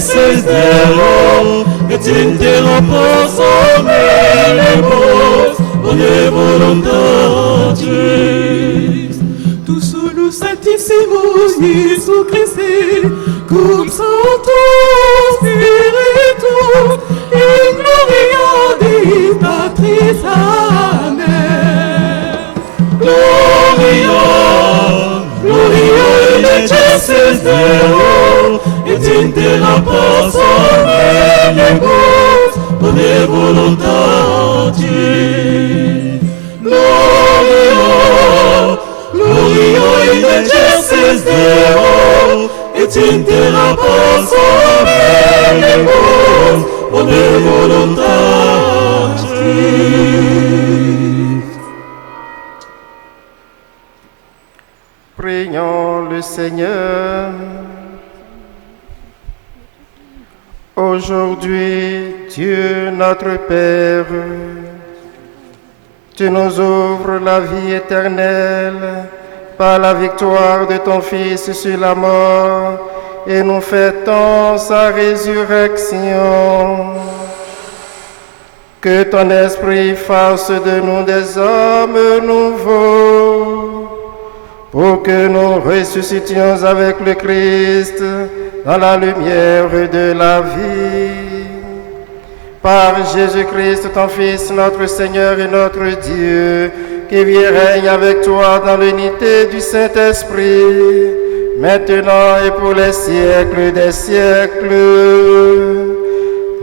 intercesses Deo, che ti interromposo melemos, bonne volontatis. Tu solus Sanctissimus Iesu Christe, cum Sanctus Spiritus, in gloria Dei Patris. Amen. Gloria, Gloria in excelsis Deo, et in terra possum melebus, bonne voluntatis. Gloria, Gloria in excelsis Deo, et in terra possum melebus, bonne voluntatis. Prions le Seigneur. Aujourd'hui, Dieu notre Père, tu nous ouvres la vie éternelle par la victoire de ton Fils sur la mort et nous fêtons sa résurrection. Que ton esprit fasse de nous des hommes nouveaux, pour que nous ressuscitions avec le Christ dans la lumière de la vie. Par Jésus-Christ, ton Fils, notre Seigneur et notre Dieu, qui vit et règne avec toi dans l'unité du Saint-Esprit, maintenant et pour les siècles des siècles.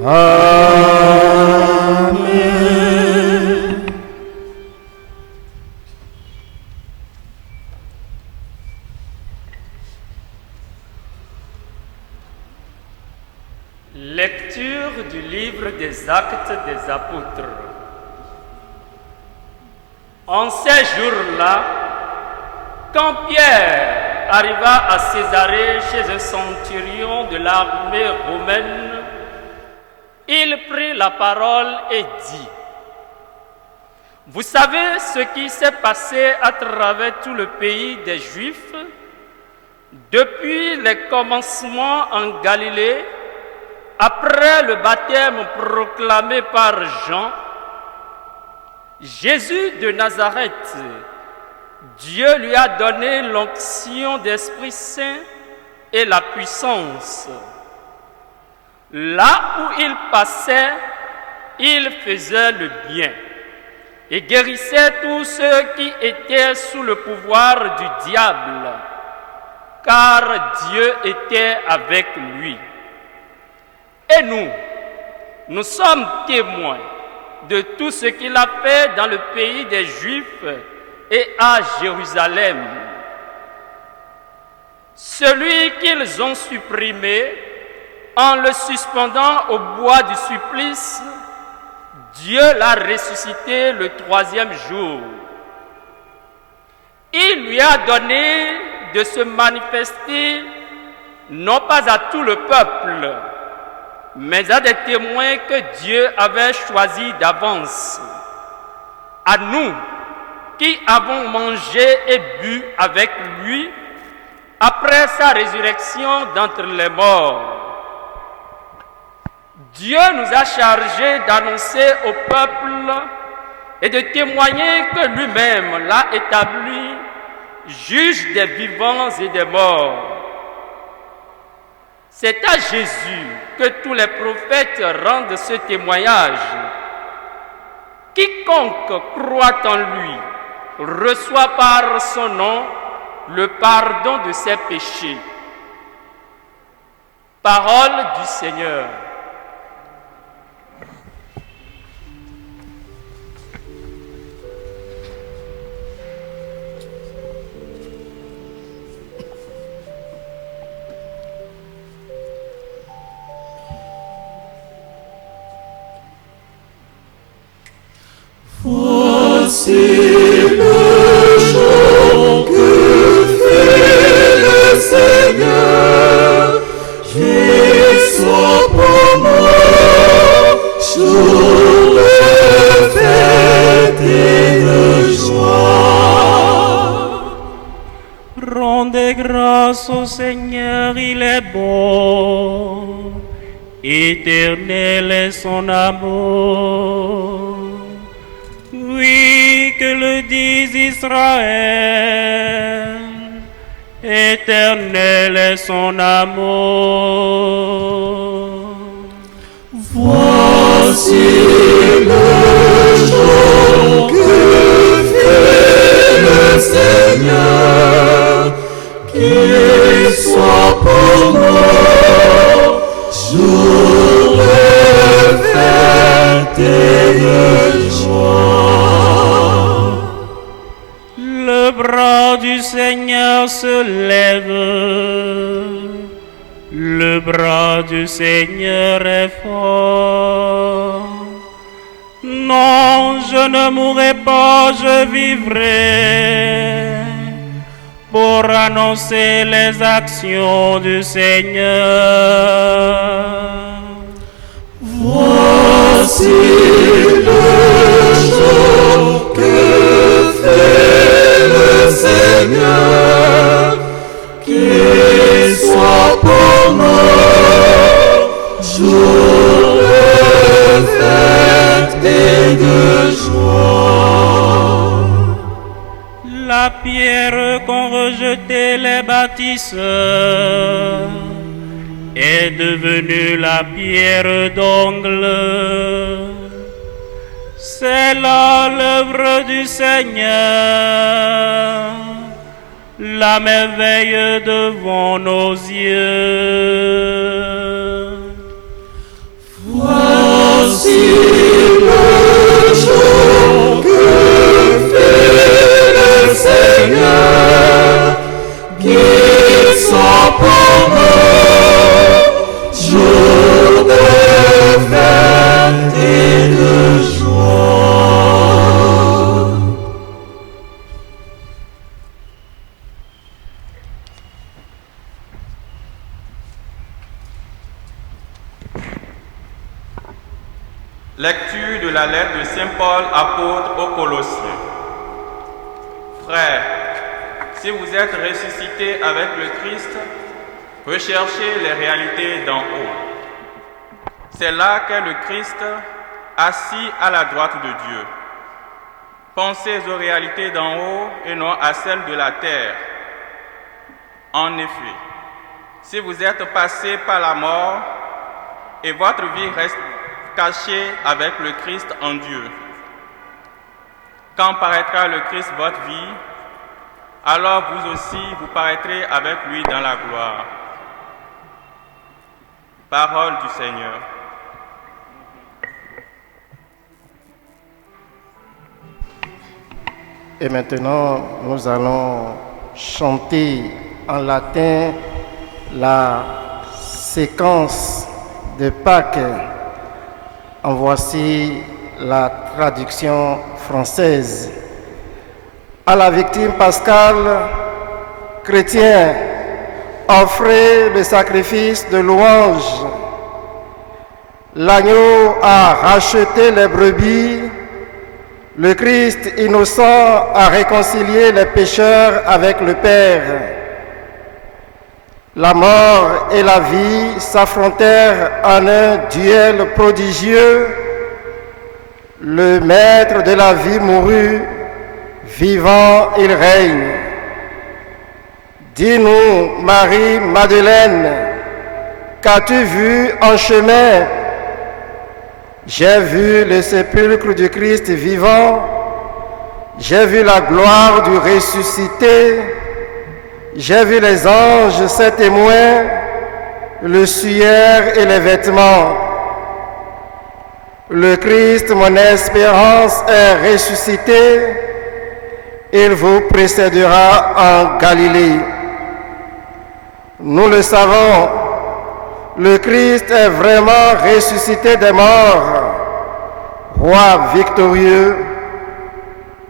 Amen. Lecture du livre des Actes des Apôtres. En ces jours-là, quand Pierre arriva à Césarée chez un centurion de l'armée romaine, il prit la parole et dit: « Vous savez ce qui s'est passé à travers tout le pays des Juifs, depuis les commencements en Galilée, après le baptême proclamé par Jean. Jésus de Nazareth, Dieu lui a donné l'onction d'Esprit Saint et la puissance. Là où il passait, il faisait le bien et guérissait tous ceux qui étaient sous le pouvoir du diable, car Dieu était avec lui. Et nous sommes témoins de tout ce qu'il a fait dans le pays des Juifs et à Jérusalem. Celui qu'ils ont supprimé en le suspendant au bois du supplice, Dieu l'a ressuscité le 3e jour. Il lui a donné de se manifester non pas à tout le peuple, mais à des témoins que Dieu avait choisis d'avance. À nous, qui avons mangé et bu avec lui après sa résurrection d'entre les morts. Dieu nous a chargés d'annoncer au peuple et de témoigner que lui-même l'a établi, juge des vivants et des morts. C'est à Jésus que tous les prophètes rendent ce témoignage. Quiconque croit en lui reçoit par son nom le pardon de ses péchés. Parole du Seigneur. Voici le chant que fait le Seigneur, qui soit au Seigneur, il est bon, éternel est son amour. Oui, que le dise Israël, éternel est son amour. Voici le jour que fait le Seigneur, qu'il soit pour nous jour de fête et de joie. Le bras du Seigneur se lève, le bras du Seigneur est fort. Non, je ne mourrai pas, je vivrai pour annoncer les actions du Seigneur. Voici le jour que fait le Seigneur, qu'il soit pour nous jour de fête et de joie. La pierre qu'ont rejeté les bâtisseurs est devenue la pierre d'angle. C'est là l'œuvre du Seigneur, la merveille devant nos yeux. Voici le jour que fait le Seigneur, qu'il soit pour nous jour de fête et de joie. Lecture de la lettre de Saint Paul, apôtre aux Colossiens. Frères, si vous êtes ressuscités avec le Christ, recherchez les réalités d'en haut. C'est là qu'est le Christ, assis à la droite de Dieu. Pensez aux réalités d'en haut et non à celles de la terre. En effet, si vous êtes passés par la mort et votre vie reste cachée avec le Christ en Dieu, quand paraîtra le Christ votre vie, alors vous aussi vous paraîtrez avec lui dans la gloire. Parole du Seigneur. Et maintenant, nous allons chanter en latin la séquence de Pâques. En voici la traduction française. À la victime pascale, chrétiens, offrez le sacrifice de louange. L'agneau a racheté les brebis. Le Christ innocent a réconcilié les pécheurs avec le Père. La mort et la vie s'affrontèrent en un duel prodigieux. Le maître de la vie mourut, vivant il règne. Dis-nous, Marie-Madeleine, qu'as-tu vu en chemin? J'ai vu le sépulcre du Christ vivant, j'ai vu la gloire du ressuscité, j'ai vu les anges, ses témoins, le suaire et les vêtements. Le Christ, mon espérance, est ressuscité, il vous précédera en Galilée. Nous le savons, le Christ est vraiment ressuscité des morts. Roi victorieux,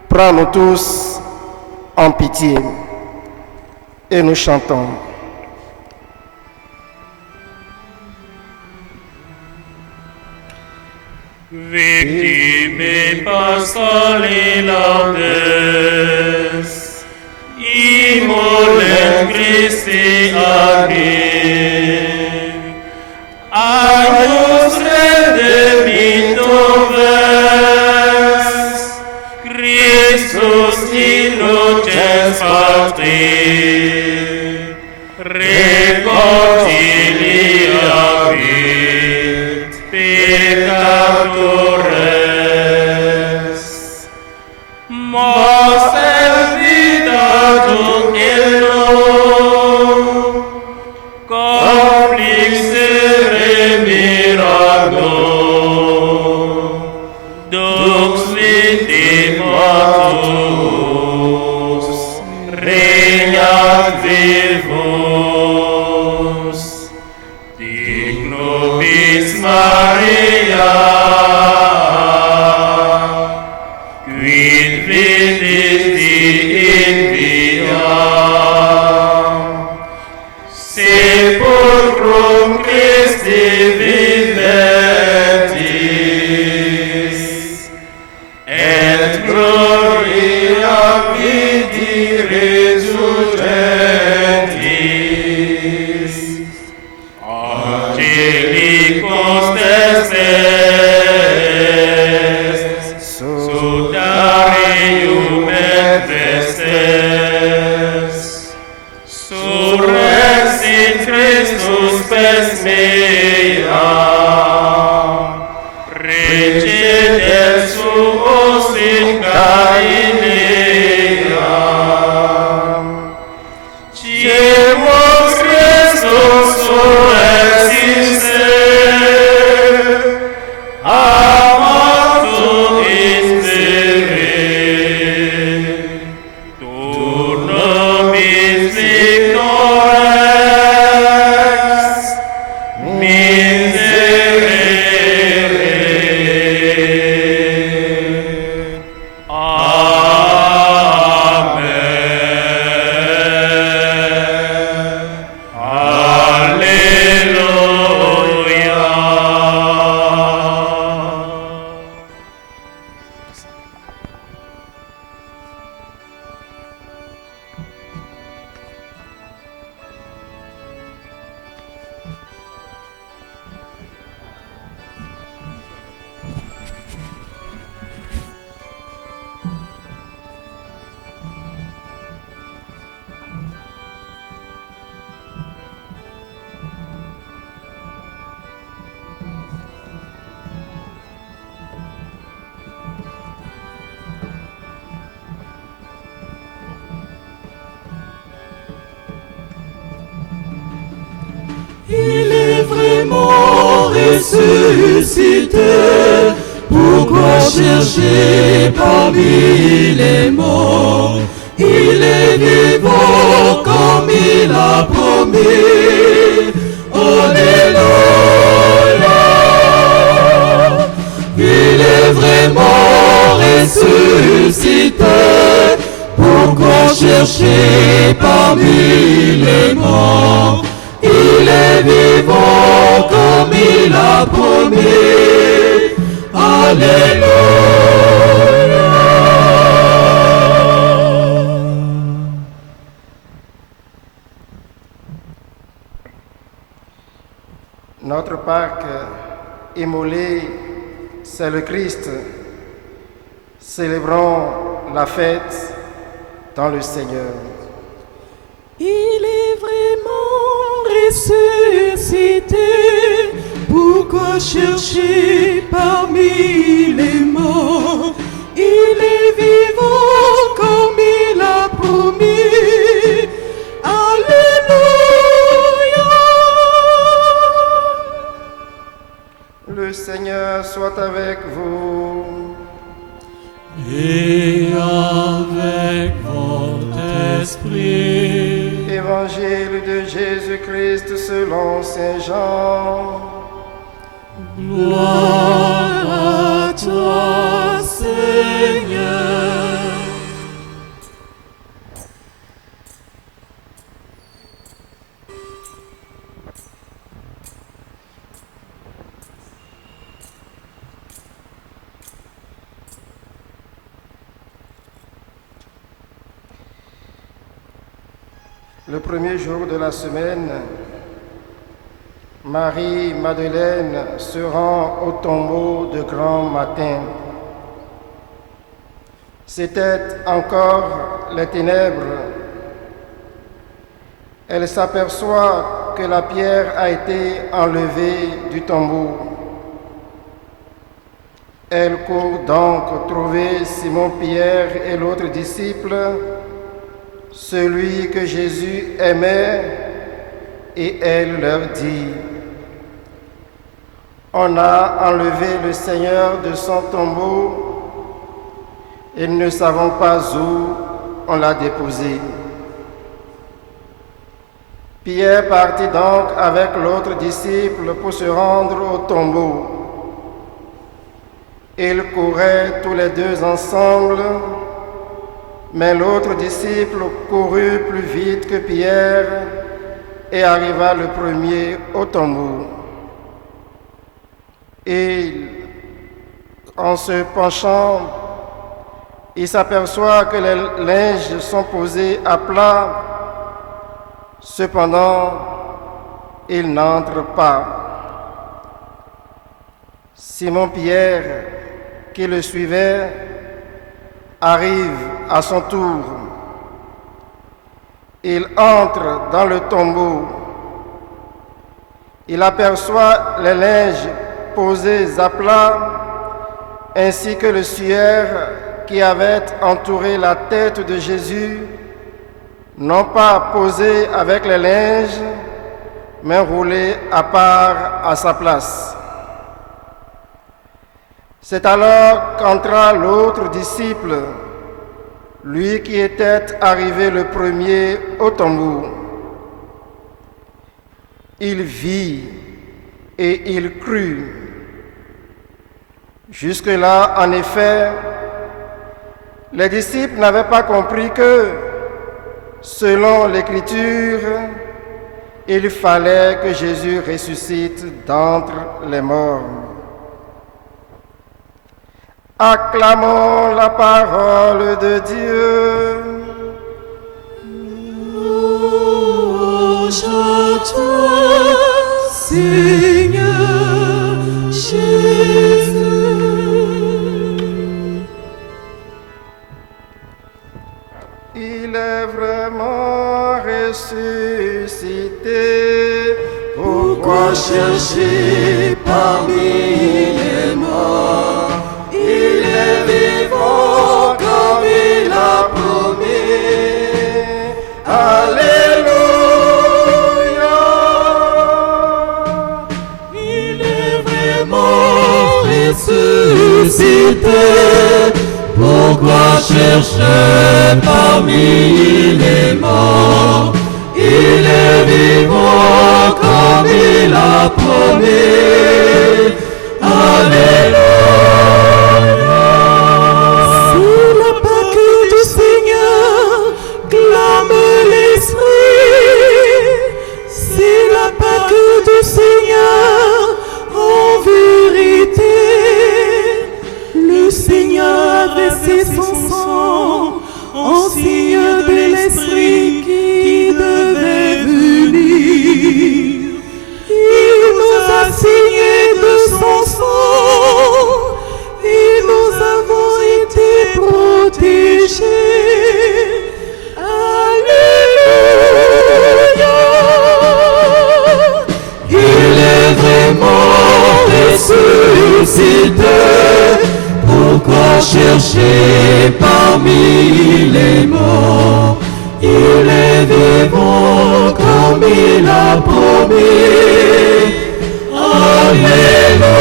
prends-nous tous en pitié. Et nous chantons. Victime pascale laudes, immolem Christi Agnus redemptor Christus innocens Patri, reconciliavit peccatores, mos invitatum illo, complixere mirando, dux vidimatus, regnat vivus, dignobis Maria, quid vidisti in via, sepulcrum Christi vivetis, et gloria vidi resurgentis, angelicos testes, sudarium et vestes, surrexit Christus pes mea, precedens suos in Galilea, Ciemos Christus surrexisse, amatum in spere, turnum in victorex, miserere. Amen. Alleluia. Il est vraiment ressuscité. Pourquoi chercher parmi les morts? Il est vivant comme il a promis. Alléluia. Il est vraiment ressuscité. Pourquoi chercher parmi les morts? Il est vivant comme il a promis. Alléluia. Notre Pâque immolé, c'est le Christ. Célébrons la fête dans le Seigneur. Il est vraiment ressuscité. Pourquoi chercher parmi les morts? Il est vivant comme il a promis. Alléluia. Le Seigneur soit avec vous. Et avec votre esprit. Évangile de Jésus-Christ selon Saint Jean. Gloire à toi, Seigneur. Le premier jour de la semaine, Marie-Madeleine se rend au tombeau de grand matin. C'était encore les ténèbres. Elle s'aperçoit que la pierre a été enlevée du tombeau. Elle court donc trouver Simon-Pierre et l'autre disciple, celui que Jésus aimait, et elle leur dit: « On a enlevé le Seigneur de son tombeau et nous ne savons pas où on l'a déposé. » Pierre partit donc avec l'autre disciple pour se rendre au tombeau. Ils couraient tous les deux ensemble, mais l'autre disciple courut plus vite que Pierre et arriva le premier au tombeau. Et en se penchant, il s'aperçoit que les linges sont posés à plat. Cependant, il n'entre pas. Simon-Pierre, qui le suivait, arrive à son tour. Il entre dans le tombeau. Il aperçoit les linges posés à plat, ainsi que le suaire qui avait entouré la tête de Jésus, non pas posé avec les linges, mais roulé à part à sa place. C'est alors qu'entra l'autre disciple, lui qui était arrivé le premier au tombeau. Il vit et il crut. Jusque-là, en effet, les disciples n'avaient pas compris que, selon l'Écriture, il fallait que Jésus ressuscite d'entre les morts. Acclamons la parole de Dieu. Louange à toi, Seigneur Jésus. Il est vraiment ressuscité. Pourquoi chercher parmi les morts? Il est vivant comme il a promis. Alléluia. Il est vraiment ressuscité. Pourquoi chercher parmi les morts? Il est vivant comme il a promis. Alléluia. C'est la Pâque du Seigneur, clame l'Esprit. C'est la Pâque du Seigneur, en vérité. Le Seigneur a versé son sang en signe de l'Esprit qui devait venir. Il nous a signé de son sang et nous avons été protégés. Alléluia. Il est vraiment ressuscité. Pourquoi chercher parmi les morts? Il est vivant comme il a promis. Alléluia.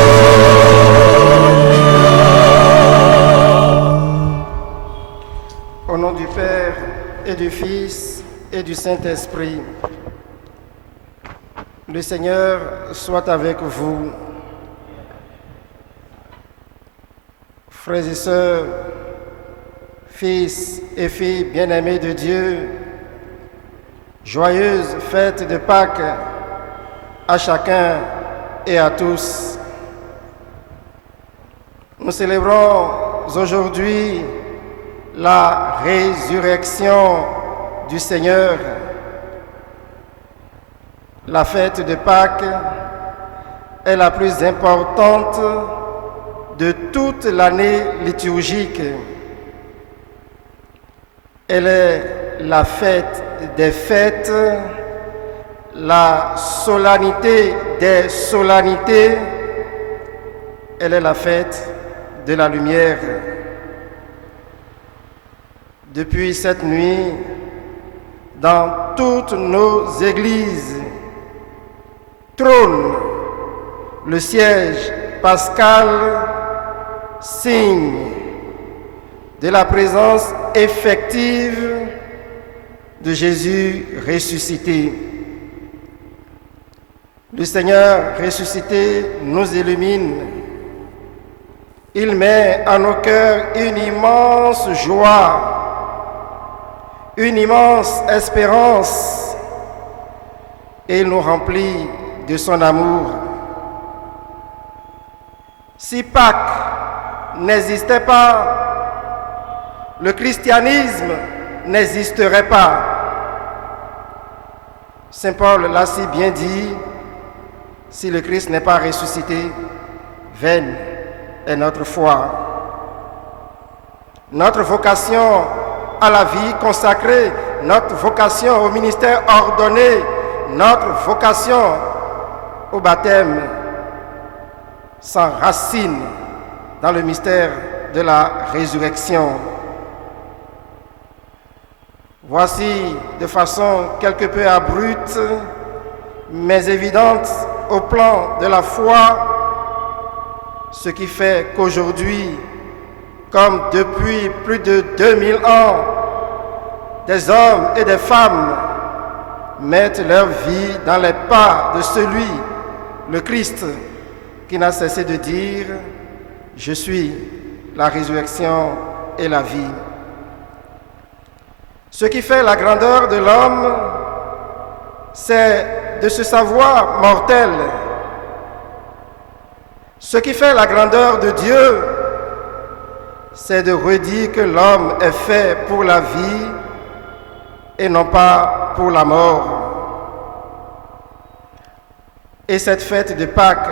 Au nom du Père et du Fils et du Saint-Esprit, le Seigneur soit avec vous. Frères et sœurs, fils et filles bien-aimés de Dieu, joyeuse fête de Pâques à chacun et à tous. Nous célébrons aujourd'hui la résurrection du Seigneur, La fête de Pâques est la plus importante de toute l'année liturgique. Elle est la fête des fêtes, la solennité des solennités. Elle est la fête de la lumière. Depuis cette nuit, dans toutes nos églises, trône le siège pascal, signe de la présence effective de Jésus ressuscité. Le Seigneur ressuscité nous illumine. Il met à nos cœurs une immense joie, une immense espérance, et il nous remplit de son amour. Si Pâques n'existait pas, le christianisme n'existerait pas. Saint Paul l'a si bien dit, si le Christ n'est pas ressuscité, vaine est notre foi. Notre vocation à la vie consacrée, notre vocation au ministère ordonné, notre vocation au baptême s'enracine dans le mystère de la résurrection. Voici de façon quelque peu abrupte, mais évidente au plan de la foi, ce qui fait qu'aujourd'hui, comme depuis plus de 2000 ans, des hommes et des femmes mettent leur vie dans les pas de celui, le Christ, qui n'a cessé de dire « Je suis la résurrection et la vie ». Ce qui fait la grandeur de l'homme, c'est de se savoir mortel. Ce qui fait la grandeur de Dieu, c'est de redire que l'homme est fait pour la vie et non pas pour la mort. Et cette fête de Pâques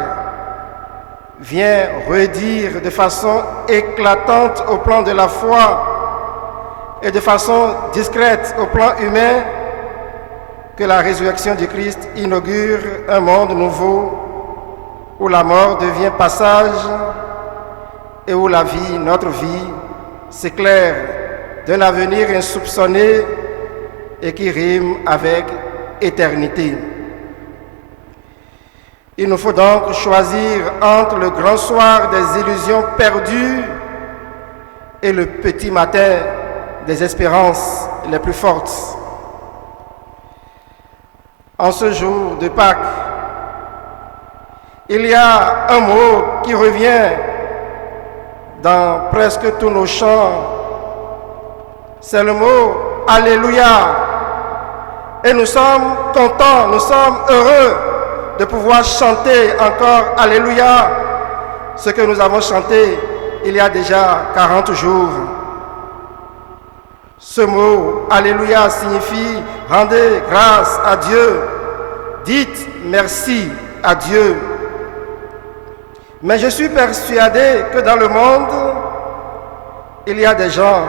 vient redire de façon éclatante au plan de la foi et de façon discrète au plan humain que la résurrection du Christ inaugure un monde nouveau où la mort devient passage et où la vie, notre vie, s'éclaire d'un avenir insoupçonné et qui rime avec éternité. Il nous faut donc choisir entre le grand soir des illusions perdues et le petit matin des espérances les plus fortes. En ce jour de Pâques, il y a un mot qui revient dans presque tous nos chants. C'est le mot « Alléluia ». Et nous sommes contents, nous sommes heureux de pouvoir chanter encore « Alléluia », ce que nous avons chanté il y a déjà 40 jours. Ce mot « Alléluia » signifie « Rendez grâce à Dieu », dites merci à Dieu. Mais je suis persuadé que dans le monde, il y a des gens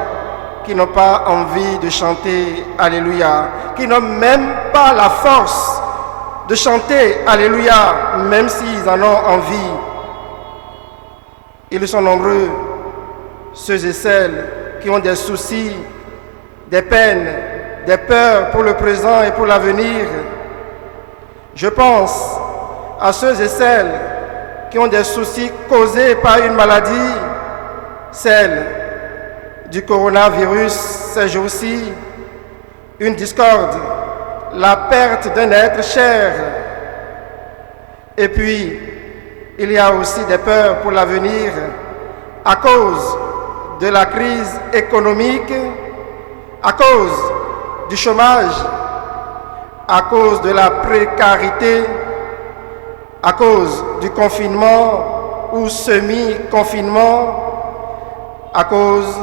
qui n'ont pas envie de chanter « Alléluia », qui n'ont même pas la force de chanter « Alléluia », même s'ils en ont envie. Ils sont nombreux, ceux et celles qui ont des soucis, des peines, des peurs pour le présent et pour l'avenir. Je pense à ceux et celles qui ont des soucis causés par une maladie, celle du coronavirus ces jours-ci, une discorde, la perte d'un être cher. Et puis, il y a aussi des peurs pour l'avenir à cause de la crise économique, à cause du chômage, à cause de la précarité, à cause du confinement ou semi-confinement, à cause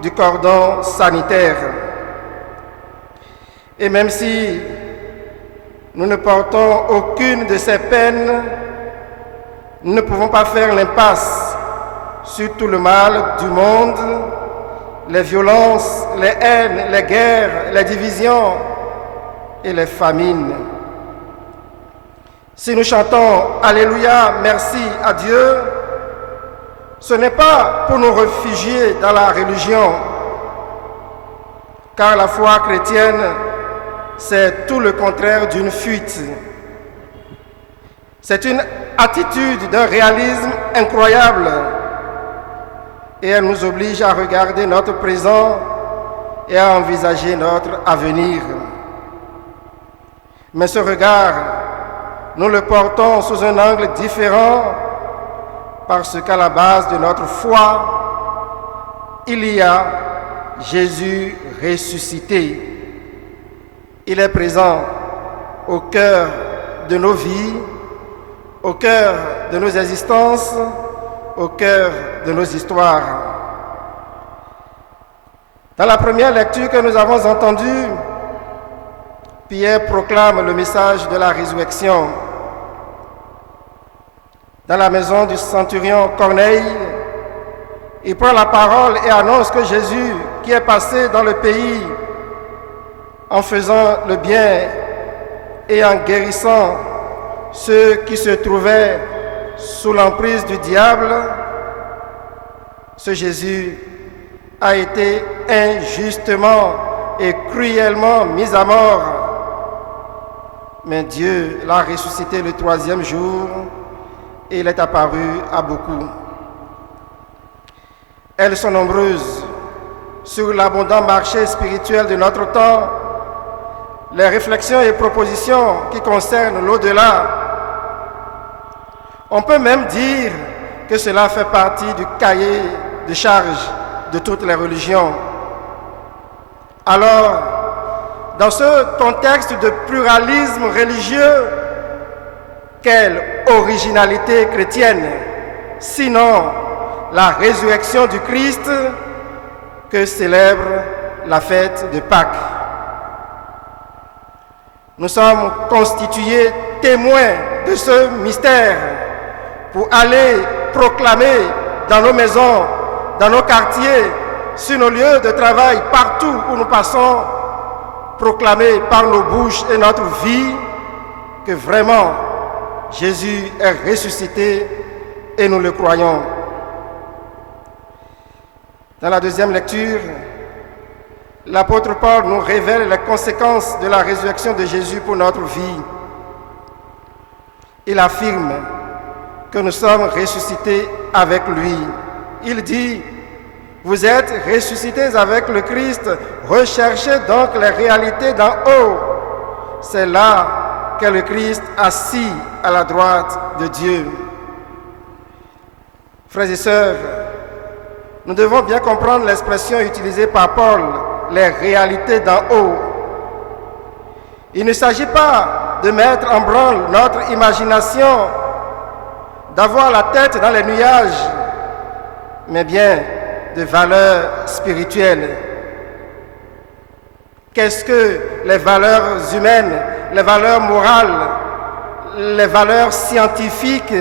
du cordon sanitaire. Et même si nous ne portons aucune de ces peines, nous ne pouvons pas faire l'impasse sur tout le mal du monde, les violences, les haines, les guerres, les divisions et les famines. Si nous chantons Alléluia, merci à Dieu, ce n'est pas pour nous réfugier dans la religion, car la foi chrétienne, c'est tout le contraire d'une fuite. C'est une attitude d'un réalisme incroyable et elle nous oblige à regarder notre présent et à envisager notre avenir. Mais ce regard, nous le portons sous un angle différent parce qu'à la base de notre foi, il y a Jésus ressuscité. Il est présent au cœur de nos vies, au cœur de nos existences, au cœur de nos histoires. Dans la première lecture que nous avons entendue, Pierre proclame le message de la résurrection. Dans la maison du centurion Corneille, il prend la parole et annonce que Jésus, qui est passé dans le pays en faisant le bien et en guérissant ceux qui se trouvaient sous l'emprise du diable, ce Jésus a été injustement et cruellement mis à mort. Mais Dieu l'a ressuscité le 3e jour et il est apparu à beaucoup. Elles sont nombreuses sur l'abondant marché spirituel de notre temps, les réflexions et propositions qui concernent l'au-delà. On peut même dire que cela fait partie du cahier de charges de toutes les religions. Alors, dans ce contexte de pluralisme religieux, quelle originalité chrétienne, sinon la résurrection du Christ que célèbre la fête de Pâques. Nous sommes constitués témoins de ce mystère pour aller proclamer dans nos maisons, dans nos quartiers, sur nos lieux de travail, partout où nous passons, proclamer par nos bouches et notre vie que vraiment Jésus est ressuscité et nous le croyons. Dans la deuxième lecture, l'apôtre Paul nous révèle les conséquences de la résurrection de Jésus pour notre vie. Il affirme que nous sommes ressuscités avec lui. Il dit: vous êtes ressuscités avec le Christ, recherchez donc les réalités d'en haut. C'est là qu'est le Christ assis à la droite de Dieu. Frères et sœurs, nous devons bien comprendre l'expression utilisée par Paul, les réalités d'en haut. Il ne s'agit pas de mettre en branle notre imagination, d'avoir la tête dans les nuages, mais bien de valeurs spirituelles. Qu'est-ce que les valeurs humaines, les valeurs morales, les valeurs scientifiques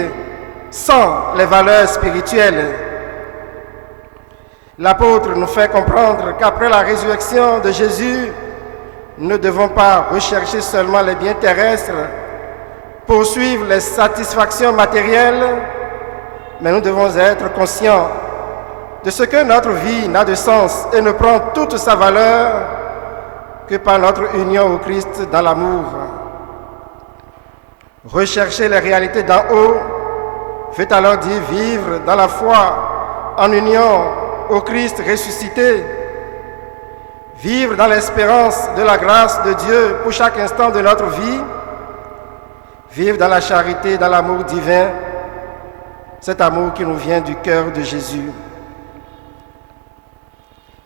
sans les valeurs spirituelles? L'apôtre nous fait comprendre qu'après la résurrection de Jésus, nous ne devons pas rechercher seulement les biens terrestres, poursuivre les satisfactions matérielles, mais nous devons être conscients de ce que notre vie n'a de sens et ne prend toute sa valeur que par notre union au Christ dans l'amour. Rechercher les réalités d'en haut veut alors dire vivre dans la foi, en union au Christ ressuscité, vivre dans l'espérance de la grâce de Dieu pour chaque instant de notre vie, vivre dans la charité, dans l'amour divin, cet amour qui nous vient du cœur de Jésus.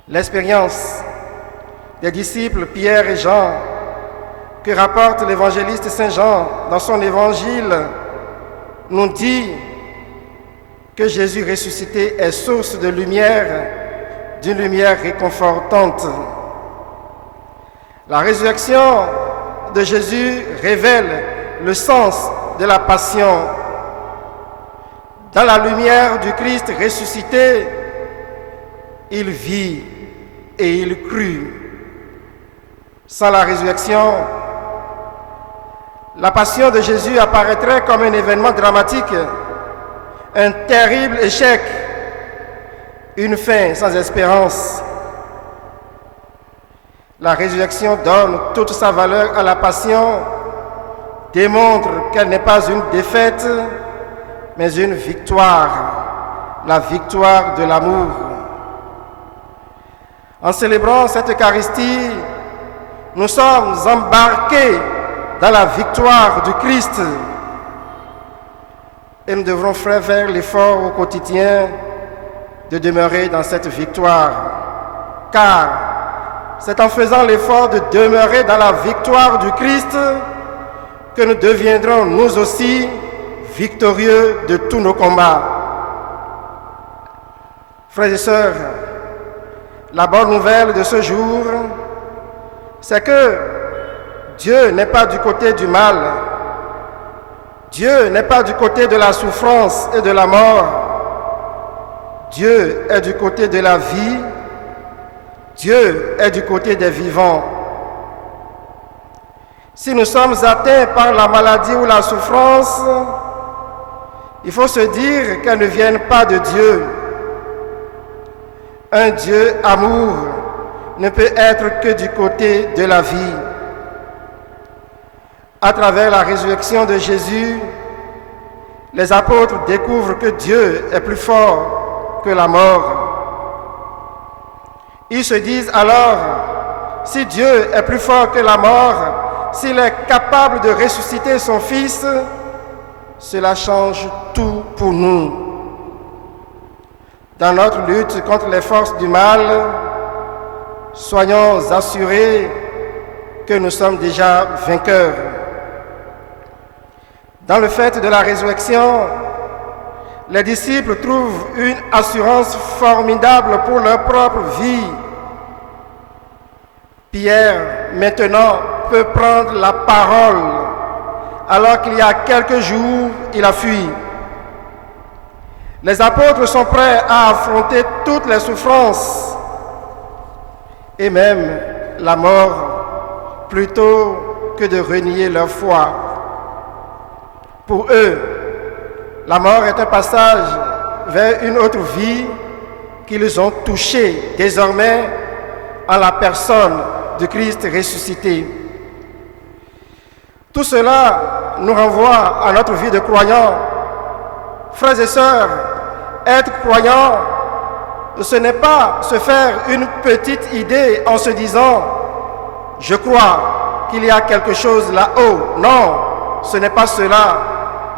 L'expérience des disciples Pierre et Jean, que rapporte l'évangéliste Saint Jean dans son évangile, nous dit que Jésus ressuscité est source de lumière, d'une lumière réconfortante. La résurrection de Jésus révèle le sens de la passion. Dans la lumière du Christ ressuscité, il vit et il crut. Sans la résurrection, la passion de Jésus apparaîtrait comme un événement dramatique, un terrible échec, une fin sans espérance. La résurrection donne toute sa valeur à la passion, démontre qu'elle n'est pas une défaite, mais une victoire, la victoire de l'amour. En célébrant cette Eucharistie, nous sommes embarqués dans la victoire du Christ et nous devrons faire l'effort au quotidien de demeurer dans cette victoire, car c'est en faisant l'effort de demeurer dans la victoire du Christ que nous deviendrons nous aussi victorieux de tous nos combats. Frères et sœurs, la bonne nouvelle de ce jour, c'est que Dieu n'est pas du côté du mal. Dieu n'est pas du côté de la souffrance et de la mort. Dieu est du côté de la vie. Dieu est du côté des vivants. Si nous sommes atteints par la maladie ou la souffrance, il faut se dire qu'elles ne viennent pas de Dieu. Un Dieu amour ne peut être que du côté de la vie. À travers la résurrection de Jésus, les apôtres découvrent que Dieu est plus fort que la mort. Ils se disent alors, si Dieu est plus fort que la mort, s'il est capable de ressusciter son Fils, cela change tout pour nous. Dans notre lutte contre les forces du mal, soyons assurés que nous sommes déjà vainqueurs. Dans le fait de la résurrection, les disciples trouvent une assurance formidable pour leur propre vie. Pierre, maintenant, peut prendre la parole, alors qu'il y a quelques jours, il a fui. Les apôtres sont prêts à affronter toutes les souffrances et même la mort, plutôt que de renier leur foi. Pour eux, la mort est un passage vers une autre vie qu'ils ont touchée désormais en la personne de Christ ressuscité. Tout cela nous renvoie à notre vie de croyants. Frères et sœurs, être croyant, ce n'est pas se faire une petite idée en se disant « je crois qu'il y a quelque chose là-haut ». Non, ce n'est pas cela,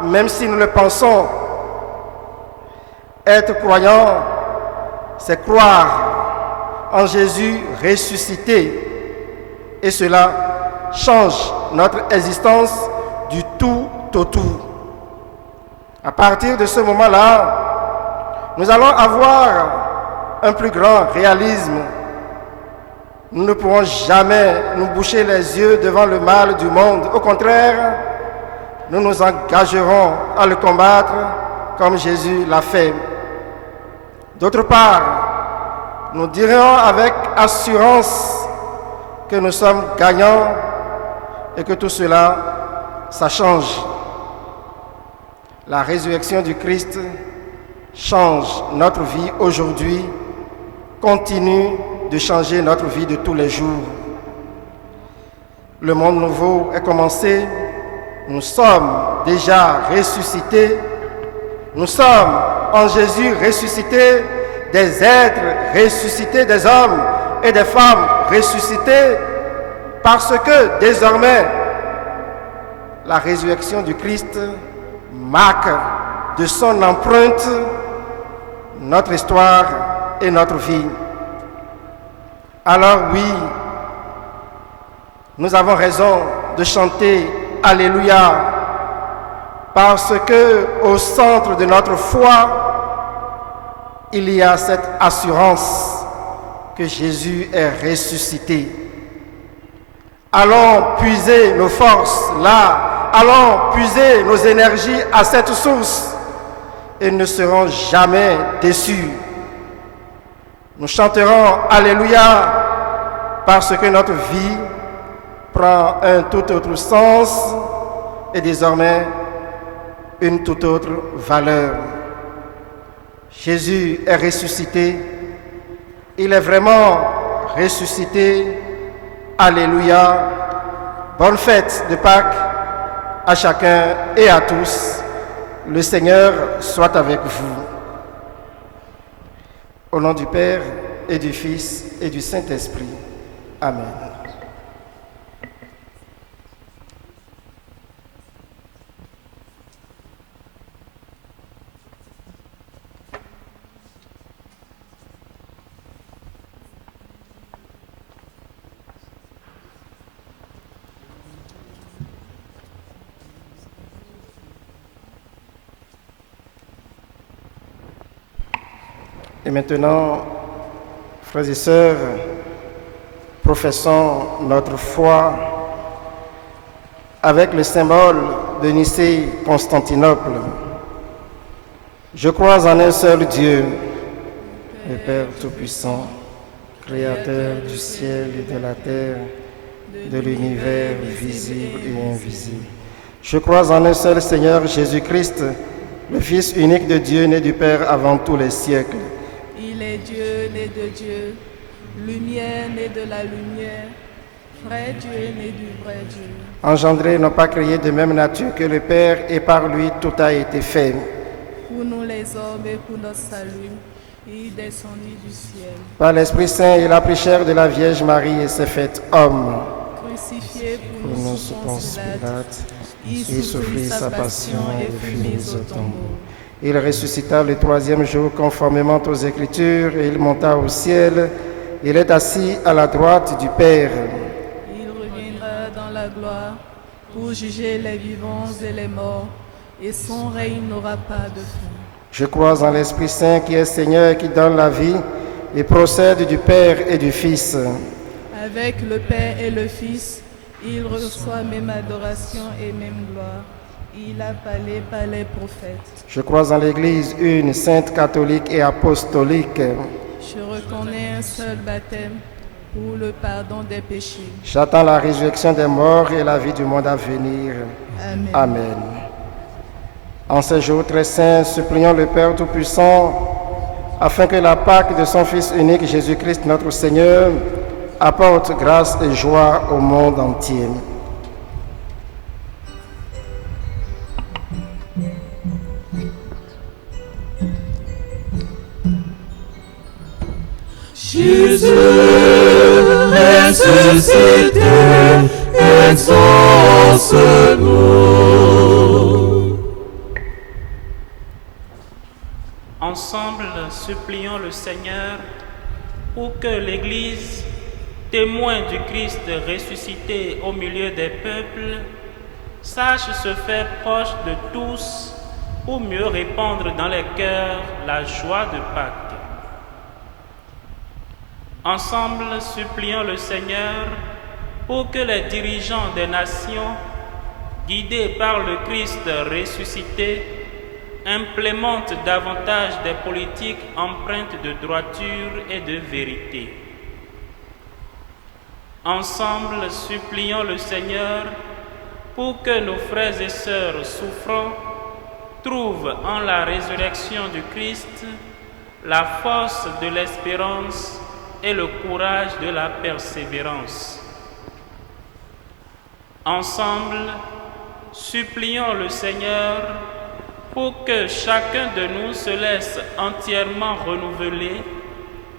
même si nous le pensons. Être croyant, c'est croire en Jésus ressuscité. Et cela change notre existence du tout au tout. À partir de ce moment-là, nous allons avoir un plus grand réalisme. Nous ne pourrons jamais nous boucher les yeux devant le mal du monde. Au contraire, nous nous engagerons à le combattre comme Jésus l'a fait. D'autre part, nous dirons avec assurance que nous sommes gagnants et que tout cela, ça change. La résurrection du Christ change notre vie aujourd'hui, continue de changer notre vie de tous les jours. Le monde nouveau est commencé, nous sommes déjà ressuscités, nous sommes en Jésus ressuscités, des êtres ressuscités, des hommes et des femmes ressuscités, parce que désormais, la résurrection du Christ marque de son empreinte notre histoire et notre vie. Alors oui, nous avons raison de chanter Alléluia, parce que au centre de notre foi, il y a cette assurance que Jésus est ressuscité. Allons puiser nos forces là, allons puiser nos énergies à cette source et ne serons jamais déçus. Nous chanterons Alléluia parce que notre vie prend un tout autre sens et désormais une toute autre valeur. Jésus est ressuscité, il est vraiment ressuscité. Alléluia. Bonne fête de Pâques à chacun et à tous. Le Seigneur soit avec vous. Au nom du Père et du Fils et du Saint-Esprit. Amen. Et maintenant, frères et sœurs, professons notre foi avec le symbole de Nicée-Constantinople. Je crois en un seul Dieu, le Père Tout-Puissant, Créateur du ciel et de la terre, de l'univers visible et invisible. Je crois en un seul Seigneur Jésus-Christ, le Fils unique de Dieu, né du Père avant tous les siècles. Il est Dieu, né de Dieu, lumière, né de la lumière, vrai Dieu, né du vrai Dieu. Engendré, non pas créé de même nature que le Père, et par lui tout a été fait. Pour nous les hommes et pour notre salut, il est descendu du ciel. Par l'Esprit Saint, il a pris chair de la Vierge Marie et s'est fait homme. Crucifié Pour nous, sous Ponce Pilate, il souffrit sa passion et fut mis au tombeau. Il ressuscita le troisième jour conformément aux Écritures et il monta au ciel. Il est assis à la droite du Père. Il reviendra dans la gloire pour juger les vivants et les morts, et son règne n'aura pas de fin. Je crois en l'Esprit Saint qui est Seigneur et qui donne la vie et procède du Père et du Fils. Avec le Père et le Fils, il reçoit même adoration et même gloire. Il a parlé par les prophètes. Je crois en l'Église une, sainte, catholique et apostolique. Je reconnais un seul baptême pour le pardon des péchés. J'attends la résurrection des morts et la vie du monde à venir. Amen. Amen. En ces jours très saints, supplions le Père Tout-Puissant afin que la Pâque de son Fils unique, Jésus-Christ notre Seigneur, apporte grâce et joie au monde entier. Jésus ressuscité, exauce-nous. Ensemble, supplions le Seigneur pour que l'Église, témoin du Christ ressuscité au milieu des peuples, sache se faire proche de tous pour mieux répandre dans les cœurs la joie de Pâques. Ensemble, supplions le Seigneur pour que les dirigeants des nations, guidés par le Christ ressuscité, implémentent davantage des politiques empreintes de droiture et de vérité. Ensemble, supplions le Seigneur pour que nos frères et sœurs souffrants trouvent en la résurrection du Christ la force de l'espérance et le courage de la persévérance. Ensemble, supplions le Seigneur pour que chacun de nous se laisse entièrement renouveler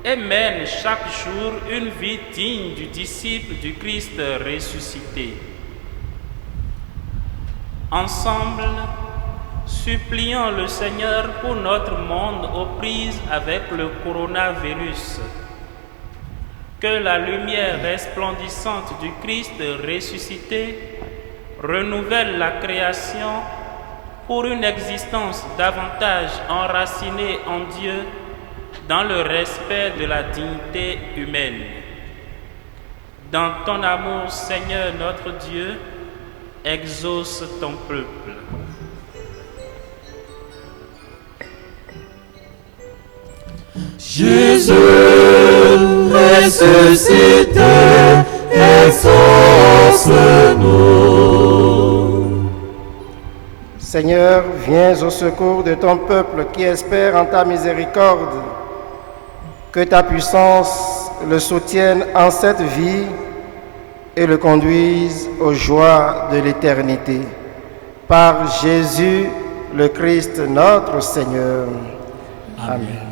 et mène chaque jour une vie digne du disciple du Christ ressuscité. Ensemble, supplions le Seigneur pour notre monde aux prises avec le coronavirus. Que la lumière resplendissante du Christ ressuscité renouvelle la création pour une existence davantage enracinée en Dieu dans le respect de la dignité humaine. Dans ton amour, Seigneur notre Dieu, exauce ton peuple. Jésus ressuscité, exauce-nous. Seigneur, viens au secours de ton peuple qui espère en ta miséricorde. Que ta puissance le soutienne en cette vie et le conduise aux joies de l'éternité. Par Jésus, le Christ, notre Seigneur. Amen.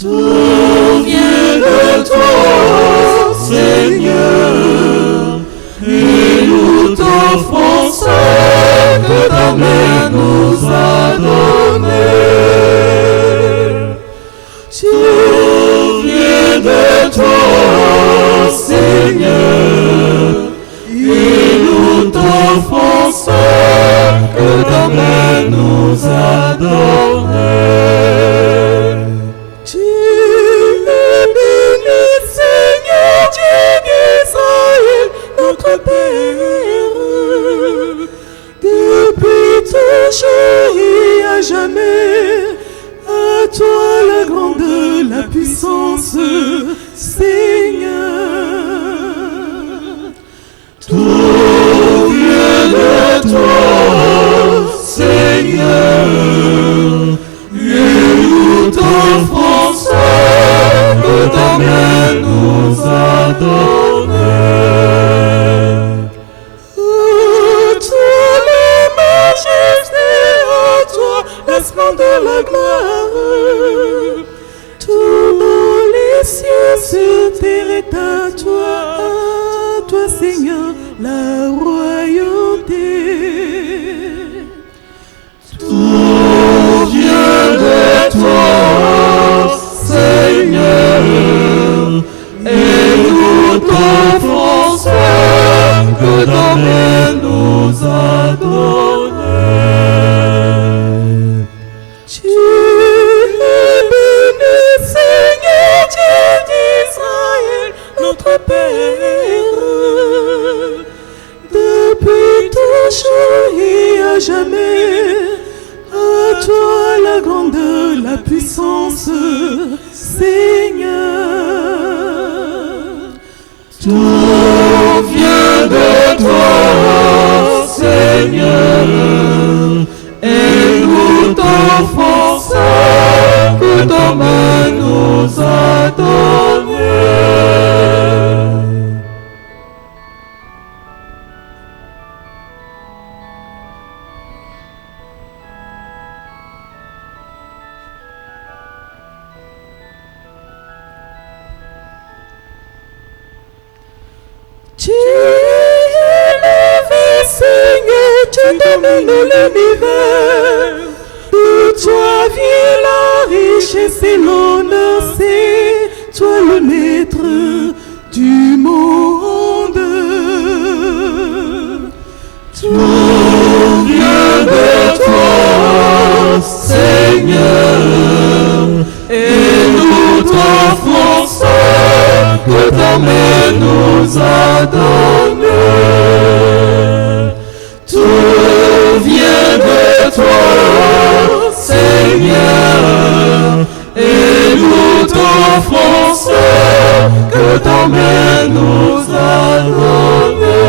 Tout vient de toi, Seigneur, et nous t'offrons ce que ta main nous a donné. Tout vient de toi, Seigneur, et nous t'offrons ce que ta main nous a donné. Toujours et à jamais, à toi la grande, la puissance, Seigneur. Tout vient de toi, Seigneur, et nous t'offrons ce que ta main nous a donné. La splendeur, la gloire, tous les cieux sur terre est à toi Seigneur, la royauté. Tout vient de toi, Seigneur, et nous t'offrons ce que ta main nous a donné. Notre Père, depuis toujours et à jamais, à toi la grande, la puissance, Seigneur. Tout vient de toi, Seigneur, et nous t'offrons ce que ta main nous a donné. Tu es élevé, Seigneur, tu domines l'univers. De toi vient la richesse et l'honneur, c'est toi le maître du monde. Tout vient de toi, Seigneur, et nous t'offrons ce que ta main nous a donné. Tout vient de toi, Seigneur, et nous t'offrons ce que ta main nous a donné.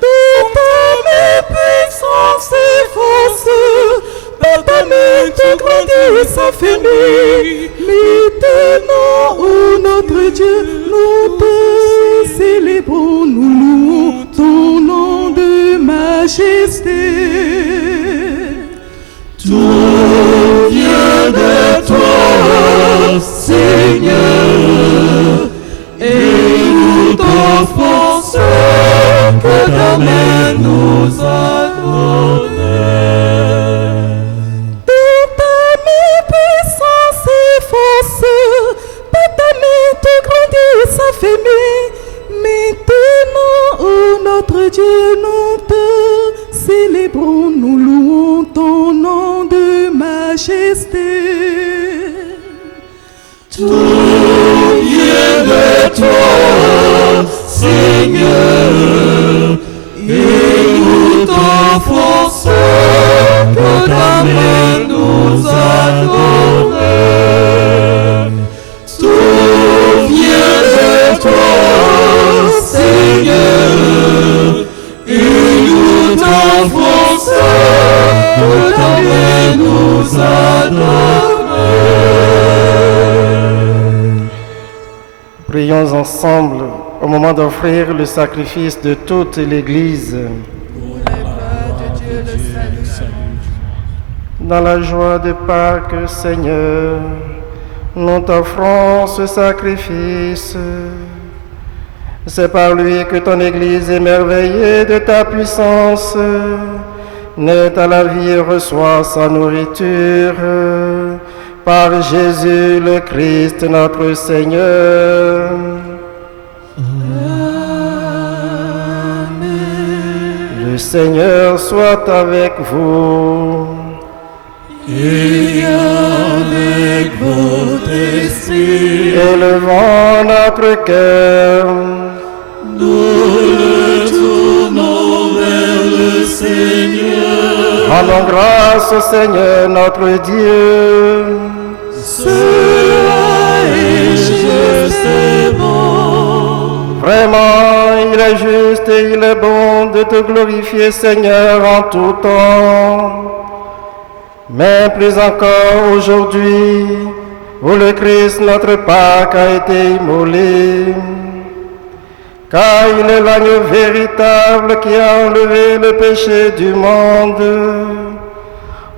Par ta main puissance et force, par ta main tu grandis et s'affermit. Maintenant, ô notre Dieu, nous te célébrons, nous louons ton nom de majesté. Tout vient de toi, Seigneur, et nous t'offrons ce que ta main nous a donné. Par ta main puissance et force, par ta main tu grandis destin. Tout vient de toi, Seigneur, et nous t'offrons que ta main nous a donné. Tout vient de toi, Seigneur, et nous t'offrons que ta main nous a donné. Prions ensemble au moment d'offrir le sacrifice de toute l'Église. Pour la gloire de Dieu, le salut du monde. Dans la joie de Pâques, Seigneur, nous t'offrons ce sacrifice. C'est par lui que ton Église, émerveillée de ta puissance, naît à la vie et reçoit sa nourriture. Par Jésus le Christ, notre Seigneur. Le Seigneur soit avec vous. Et avec votre esprit, Élevons notre cœur. nous le tournons vers le Seigneur. Rendons grâce au Seigneur notre Dieu. Cela est juste et bon. Vraiment, il est juste et il est bon de te glorifier, Seigneur, en tout temps. Mais plus encore aujourd'hui, où le Christ, notre Pâque, a été immolé. Car il est l'agneau véritable qui a enlevé le péché du monde.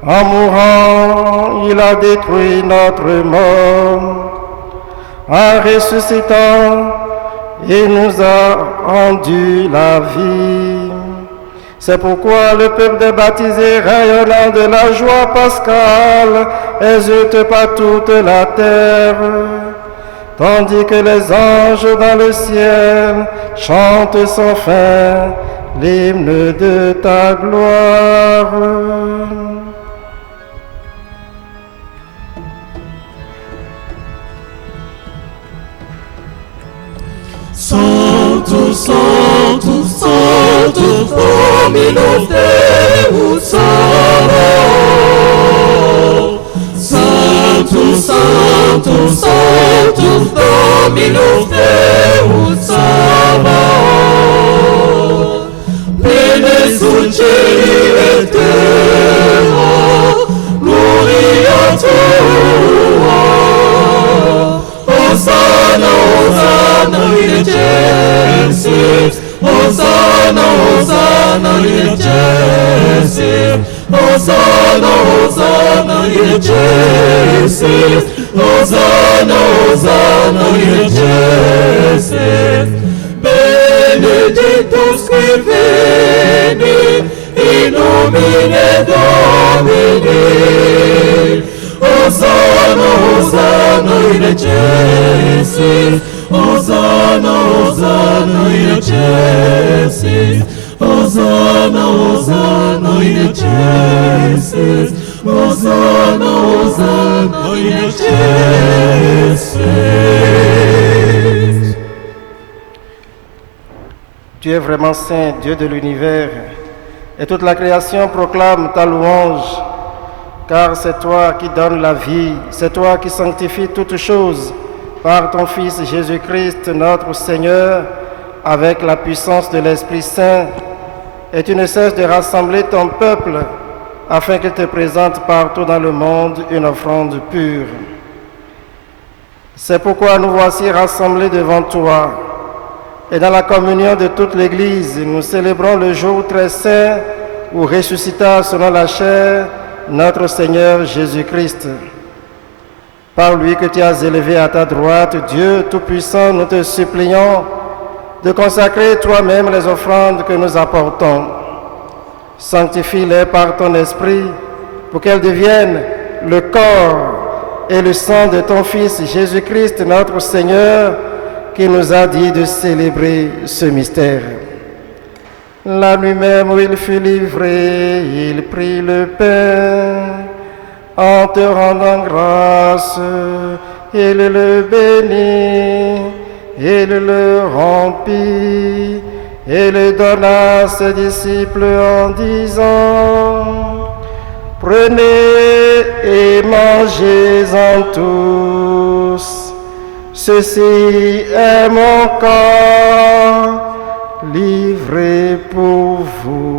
En mourant, il a détruit notre mort. En ressuscitant, il nous a rendu la vie. C'est pourquoi le peuple des baptisés, rayonnant de la joie pascale, exulte par toute la terre, tandis que les anges dans le ciel chantent sans fin l'hymne de ta gloire. Sanctus, Sanctus, Sanctus, Dominus Deus Sabaoth. Sanctus, Sanctus, Sanctus, Dominus Deus Sabaoth. Plene sunt cieli et terra, gloria tua. Hosanna, Hosanna in excelsis, Hosanna, Hosanna in excelsis, Hosanna, Hosanna in excelsis, Hosanna, Hosanna in excelsis. Benedictus qui venit in nomine Domini. Hosanna, Hosanna in excelsis, Hosanna, Hosanna in excelsis, Hosanna, Hosanna in excelsis, Hosanna, Hosanna in excelsis. Tu es vraiment saint, Dieu de l'univers, et toute la création proclame ta louange. Car c'est toi qui donnes la vie, c'est toi qui sanctifies toutes choses par ton Fils Jésus-Christ, notre Seigneur, avec la puissance de l'Esprit Saint. Et tu ne cesses de rassembler ton peuple afin qu'il te présente partout dans le monde une offrande pure. C'est pourquoi nous voici rassemblés devant toi. Et dans la communion de toute l'Église, nous célébrons le jour très saint où ressuscita selon la chair notre Seigneur Jésus-Christ. Par lui que tu as élevé à ta droite, Dieu Tout-Puissant, nous te supplions de consacrer toi-même les offrandes que nous apportons. Sanctifie-les par ton Esprit pour qu'elles deviennent le corps et le sang de ton Fils Jésus-Christ, notre Seigneur, qui nous a dit de célébrer ce mystère. La nuit même où il fut livré, il prit le pain, en te rendant grâce, il le bénit, il le remplit, et le donna à ses disciples en disant: prenez et mangez-en tous, ceci est mon corps livré pour vous.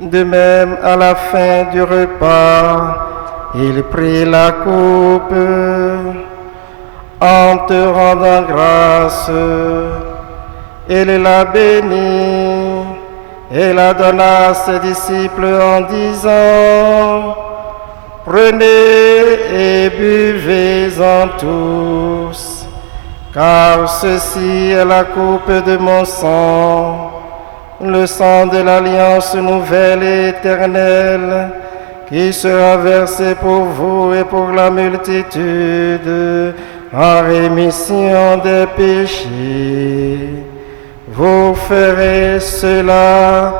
De même, à la fin du repas, il prit la coupe, en te rendant grâce, il la bénit et la donna à ses disciples en disant: prenez et buvez-en tous, car ceci est la coupe de mon sang, le sang de l'alliance nouvelle et éternelle, qui sera versé pour vous et pour la multitude en rémission des péchés. Vous ferez cela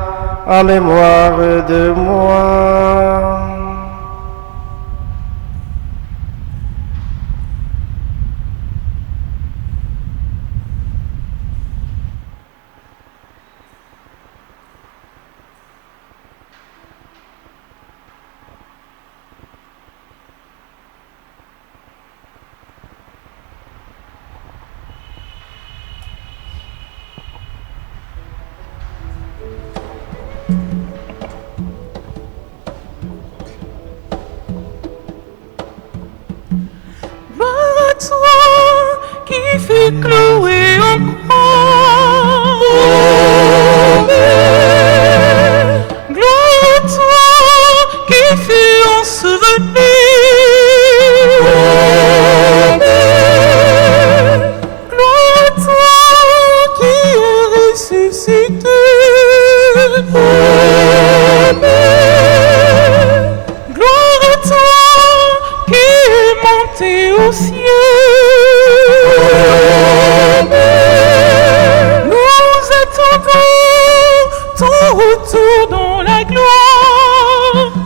en mémoire de moi. Qui fut cloué en croix. Gloire à toi qui fut enseveli. Gloire à toi qui est ressuscité. Gloire à toi qui est monté au ciel. Retour dans la gloire.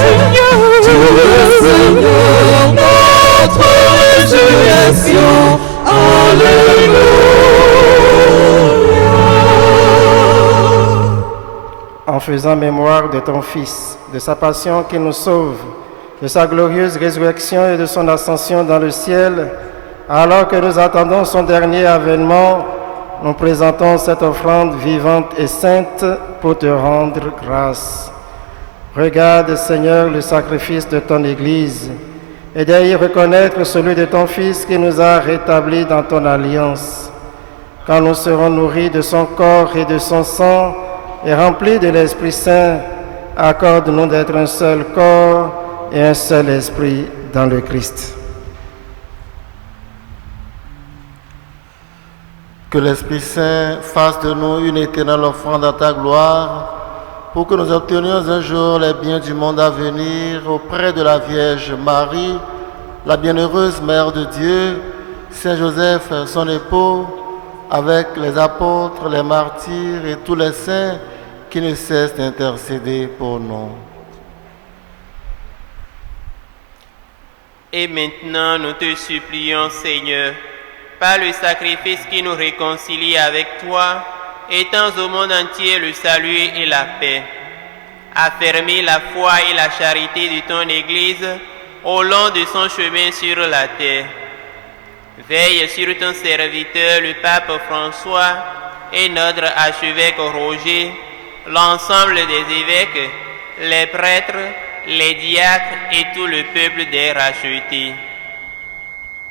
Seigneur, tu es Seigneur, notre résurrection. Alléluia. En faisant mémoire de ton Fils, de sa passion qui nous sauve, de sa glorieuse résurrection et de son ascension dans le ciel, alors que nous attendons son dernier avènement, nous présentons cette offrande vivante et sainte pour te rendre grâce. Regarde, Seigneur, le sacrifice de ton Église et d'y reconnaître celui de ton Fils qui nous a rétablis dans ton alliance. Quand nous serons nourris de son corps et de son sang et remplis de l'Esprit Saint, accorde-nous d'être un seul corps et un seul esprit dans le Christ. Que l'Esprit Saint fasse de nous une éternelle offrande à ta gloire, pour que nous obtenions un jour les biens du monde à venir auprès de la Vierge Marie, la bienheureuse Mère de Dieu, Saint Joseph, son époux, avec les apôtres, les martyrs et tous les saints qui ne cessent d'intercéder pour nous. Et maintenant, nous te supplions, Seigneur, par le sacrifice qui nous réconcilie avec toi, étends au monde entier le salut et la paix. Affermis la foi et la charité de ton Église au long de son chemin sur la terre. Veille sur ton serviteur, le pape François, et notre archevêque Roger, l'ensemble des évêques, les prêtres, les diacres et tout le peuple des rachetés.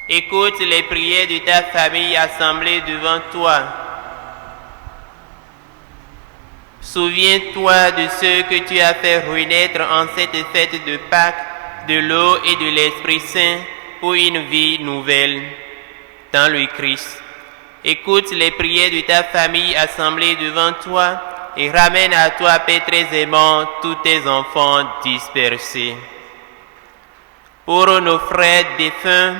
Écoute les prières de ta famille assemblée devant toi. Souviens-toi de ceux que tu as fait renaître en cette fête de Pâques, de l'eau et de l'Esprit Saint, pour une vie nouvelle dans le Christ. Écoute les prières de ta famille assemblée devant toi et ramène à toi, Père très aimant, tous tes enfants dispersés. Pour nos frères défunts,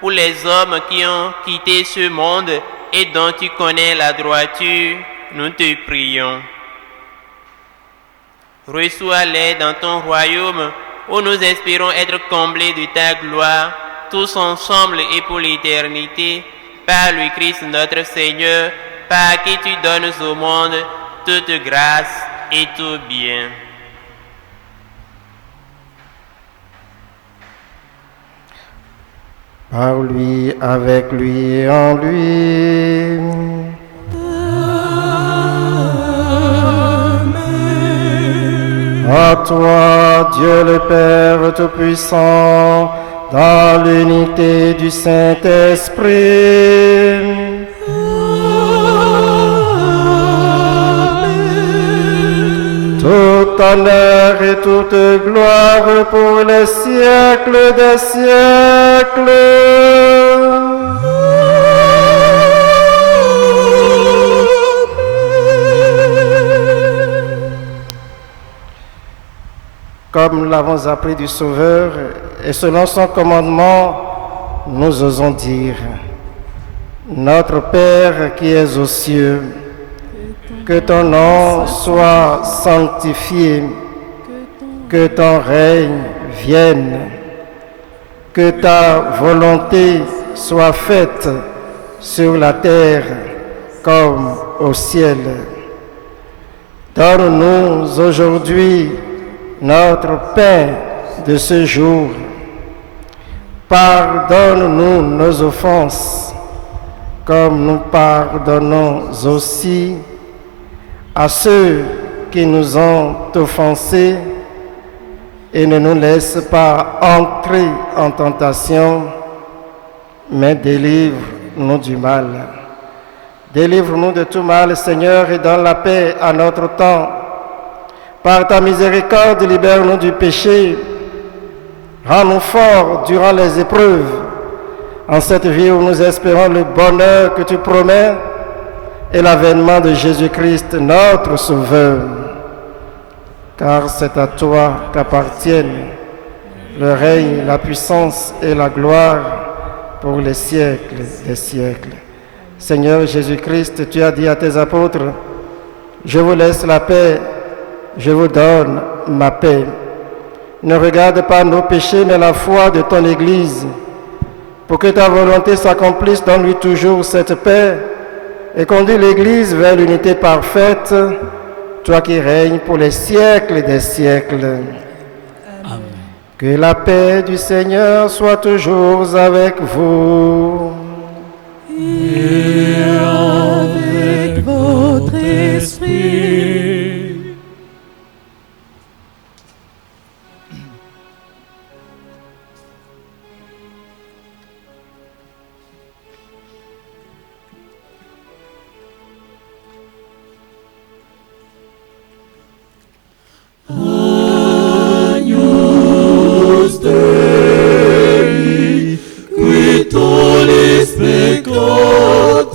pour les hommes qui ont quitté ce monde et dont tu connais la droiture, nous te prions. Reçois-les dans ton royaume où nous espérons être comblés de ta gloire, tous ensemble et pour l'éternité, par le Christ notre Seigneur, par qui tu donnes au monde toute grâce et tout bien. Par lui, avec lui et en lui. À toi, Dieu le Père Tout-Puissant, dans l'unité du Saint-Esprit. Tout honneur et toute gloire pour les siècles des siècles. Comme nous l'avons appris du Sauveur, et selon son commandement, nous osons dire: Notre Père qui es aux cieux, que ton nom soit sanctifié, que ton règne vienne, que ta volonté soit faite sur la terre comme au ciel. Donne-nous aujourd'hui notre pain de ce jour. Pardonne-nous nos offenses, comme nous pardonnons aussi à ceux qui nous ont offensés, et ne nous laisse pas entrer en tentation, mais délivre-nous du mal. Délivre-nous de tout mal, Seigneur, et donne la paix à notre temps. Par ta miséricorde, libère-nous du péché. Rends-nous forts durant les épreuves, en cette vie où nous espérons le bonheur que tu promets et l'avènement de Jésus-Christ, notre Sauveur. Car c'est à toi qu'appartiennent le règne, la puissance et la gloire pour les siècles des siècles. Seigneur Jésus-Christ, tu as dit à tes apôtres: je vous laisse la paix, je vous donne ma paix. Ne regarde pas nos péchés, mais la foi de ton Église. Pour que ta volonté s'accomplisse, donne-lui toujours cette paix et conduis l'Église vers l'unité parfaite, toi qui règnes pour les siècles des siècles. Amen. Que la paix du Seigneur soit toujours avec vous. Et avec votre esprit. Agnus Dei, qui tollis peccatum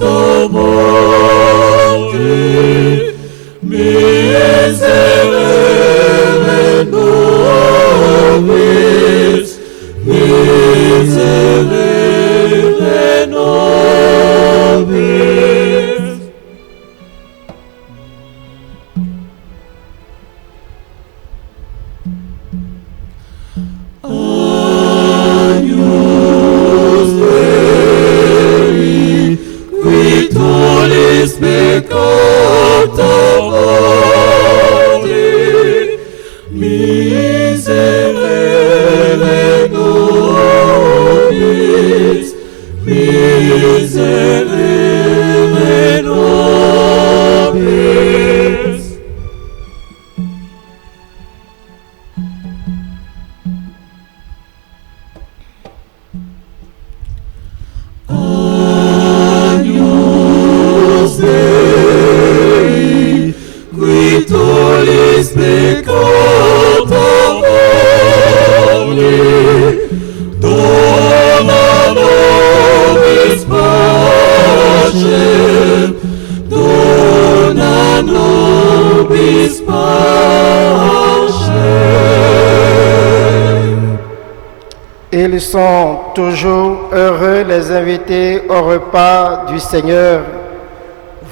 Ils sont toujours heureux les invités au repas du Seigneur.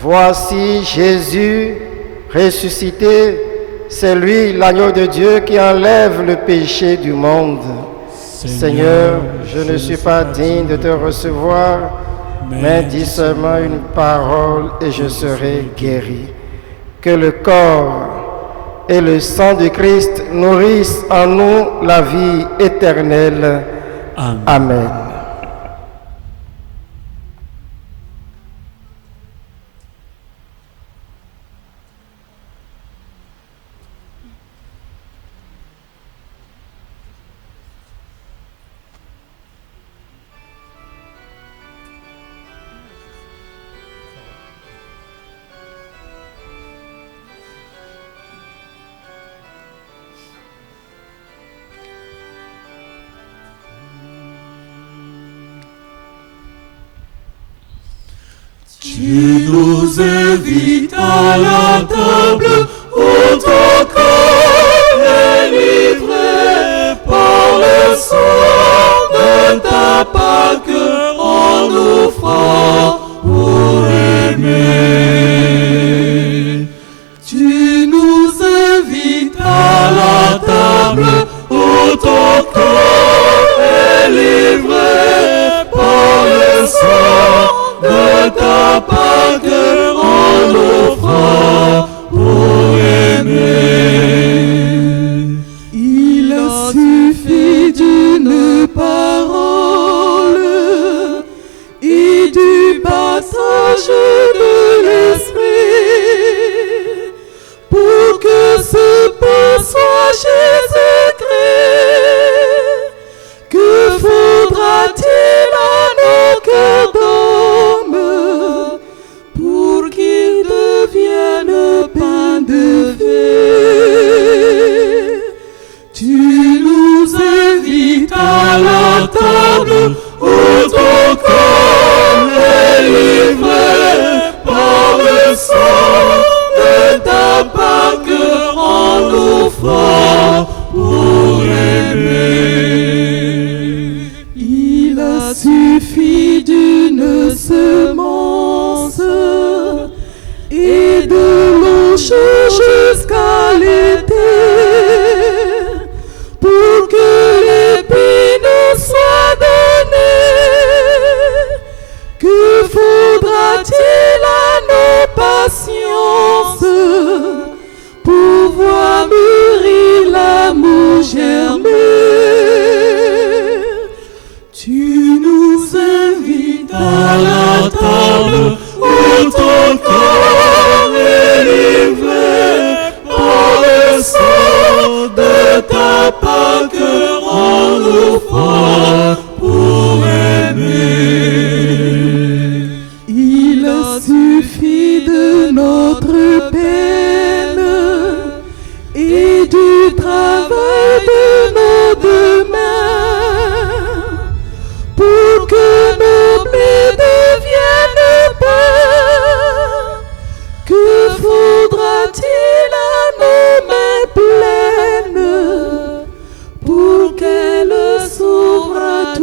Voici Jésus ressuscité, c'est lui l'agneau de Dieu qui enlève le péché du monde. Seigneur, je ne suis pas digne de te recevoir, mais dis seulement une parole et je serai guéri. Que le corps et le sang du Christ nourrissent en nous la vie éternelle. Amen. Amen. Tu nous invites à la table où ton corps est livré par le sang de ta Pâque en offrant pour aimer. Tu nous invites à la table où ton corps est livré par le sang de ta Pâque en offrant pour aimer. Il suffit d'une parole et du passage de l'Esprit pour que ce pain soit Jésus-Christ. Que faudra-t-il à nos cœurs d'hommes pour qu'il devienne pain de vie? Tu nous invites à la table où ton corps est livré par le sang de ta Pâque en offrant pour aimer. Il suffit d'une semence et de l'eau jusqu'à l'été pour que l'épine soit donnée. Que faudra-t-il à nos patiences pour voir mûrir l'amour germer? Tu nous invites À la table où ton corps est livré par le sang de ta Pâque en offrant pour aimer. Il suffit de notre peine et du travail de nos deux mains pour que nos blés deviennent pain. Que faudra-t-il à nos mains pleines pour qu'elles s'ouvrent à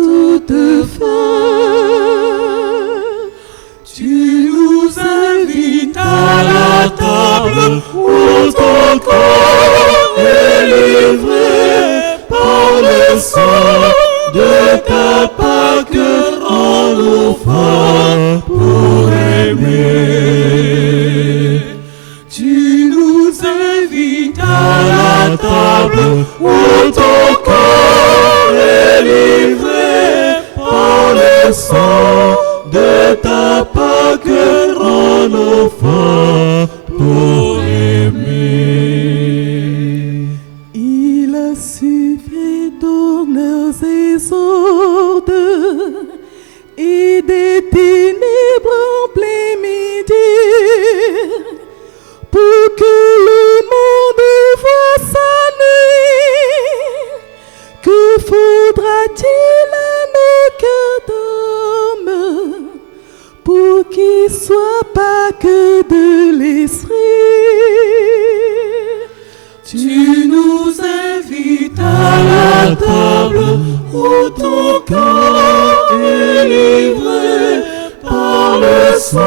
Tout ton cœur est livré par le sang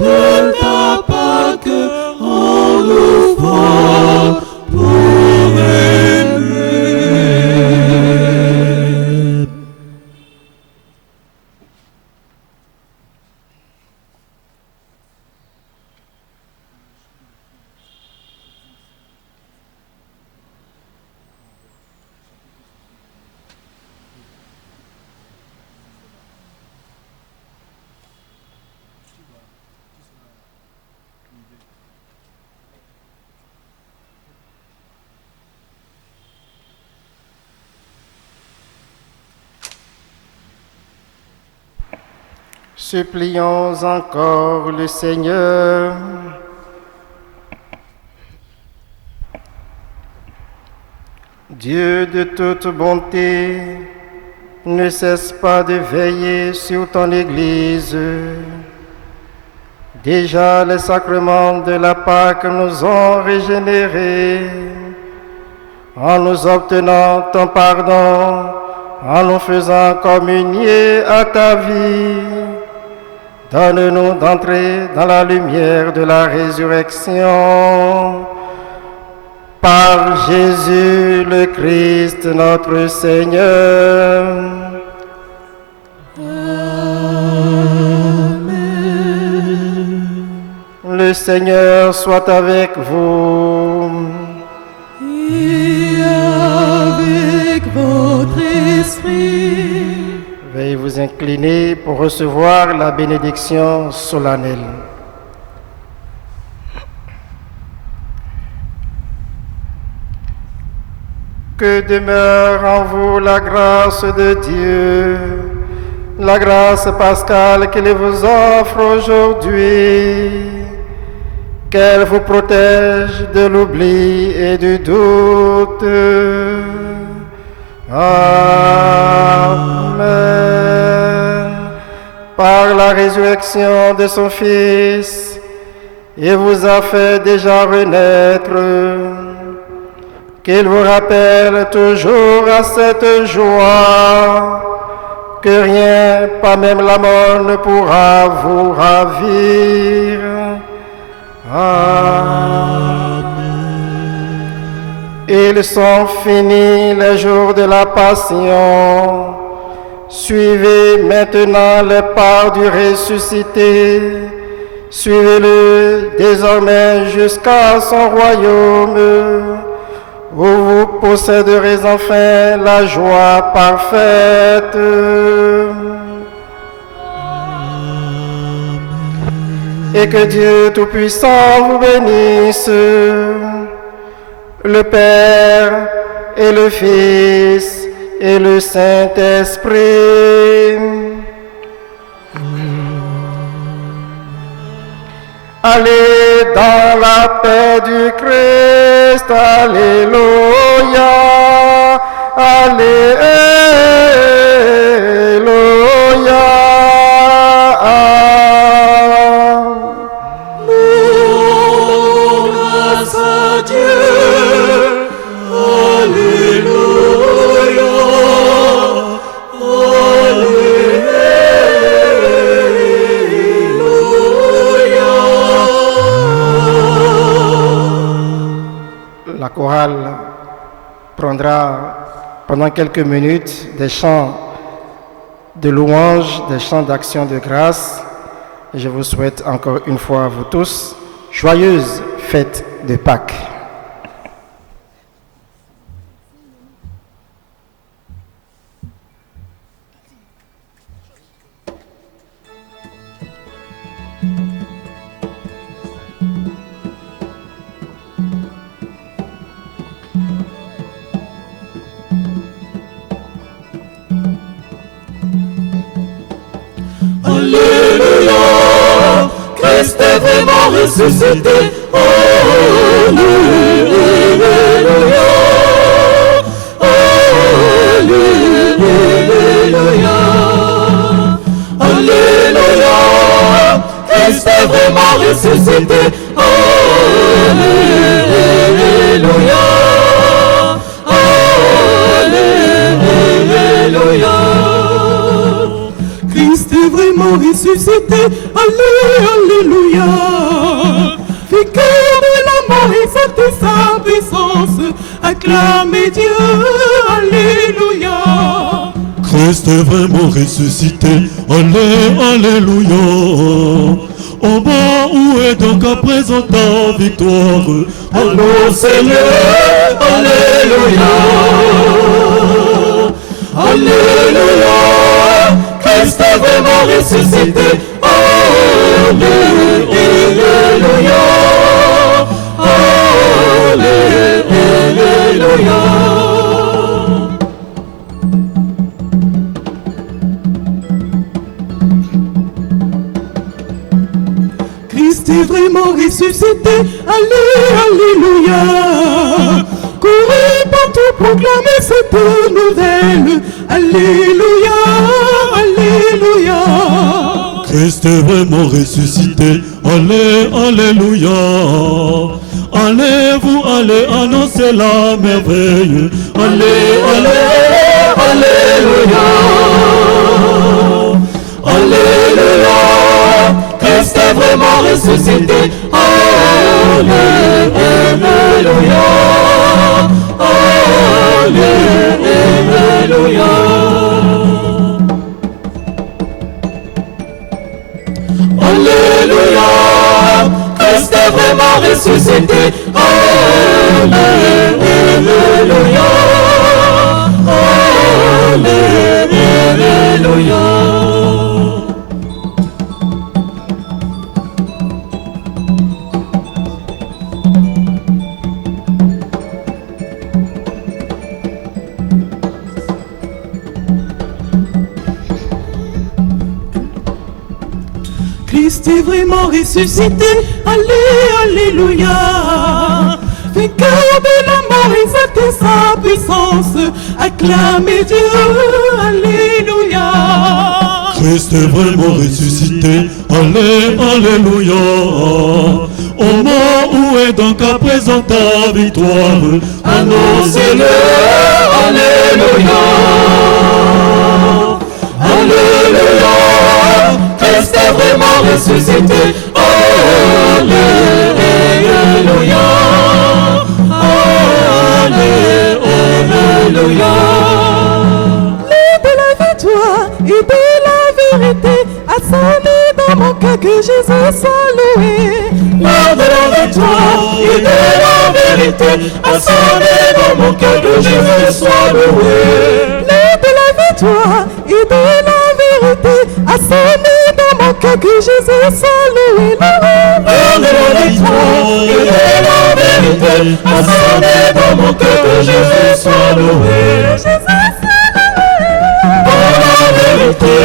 de ta Pâque en offrant pour aimer. Supplions encore le Seigneur. Dieu de toute bonté, ne cesse pas de veiller sur ton Église. Déjà les sacrements de la Pâque nous ont régénérés. En nous obtenant ton pardon, en nous faisant communier à ta vie, donne-nous d'entrer dans la lumière de la résurrection. Par Jésus le Christ, notre Seigneur. Amen. Le Seigneur soit avec vous. Et avec votre esprit. Veuillez vous incliner pour recevoir la bénédiction solennelle. Que demeure en vous la grâce de Dieu, la grâce pascale qu'il vous offre aujourd'hui, qu'elle vous protège de l'oubli et du doute. Amen. Par la résurrection de son Fils, il vous a fait déjà renaître. Qu'il vous rappelle toujours à cette joie, que rien, pas même la mort, ne pourra vous ravir. Amen. Ils sont finis les jours de la passion. Suivez maintenant les pas du ressuscité. Suivez-le désormais jusqu'à son royaume, où vous posséderez enfin la joie parfaite. Et que Dieu Tout-Puissant vous bénisse, le Père et le Fils et le Saint-Esprit. Allez dans la paix du Christ, alléluia, alléluia. Nous, grâce à Dieu, alléluia, La chorale prendra pendant quelques minutes des chants de louange, des chants d'action de grâce. Et je vous souhaite encore une fois à vous tous, joyeuse fête de Pâques. Alléluia, Christ est vraiment ressuscité. Alléluia, alléluia, alléluia, Christ est vraiment ressuscité. Alléluia, alléluia. ressuscité, alléluia. Vainqueur de la mort, exalté sa puissance, acclamez Dieu, alléluia. Christ est vraiment ressuscité, alléluia. En bas, où est donc à présent ta victoire? Annoncez-le, alléluia. Alléluia, Christ est vraiment ressuscité, alléluia. Alléluia. Christ est vraiment ressuscité, alléluia. Courez partout proclamer cette nouvelle, alléluia, alléluia. Christ est vraiment ressuscité, alléluia. Allez, vous allez annoncer la merveille, alléluia. Alléluia, Christ est vraiment ressuscité, alléluia. Alléluia. Alléluia, Christ est vraiment ressuscité, alléluia. Alléluia. Christ est vraiment ressuscité, alléluia. Vainqueur de la mort, exalté sa puissance, acclamez Dieu, alléluia. Christ est vraiment ressuscité, alléluia. Au mort, où est donc à présent ta victoire? Annoncez-le, alléluia. Alléluia, Christ est vraiment ressuscité, alléluia. Alléluia. L'heure de la victoire et de la vérité a sonné dans mon cœur, que Jésus soit loué. L'heure de la victoire et de la vérité a sonné dans mon cœur, que Jésus soit loué. L'heure de la victoire et de la vérité a sonné dans mon cœur, que Jésus soit loué. L'heure de la victoire et de la vérité a sonné dans mon cœur, que Jésus soit loué. Pour la vérité,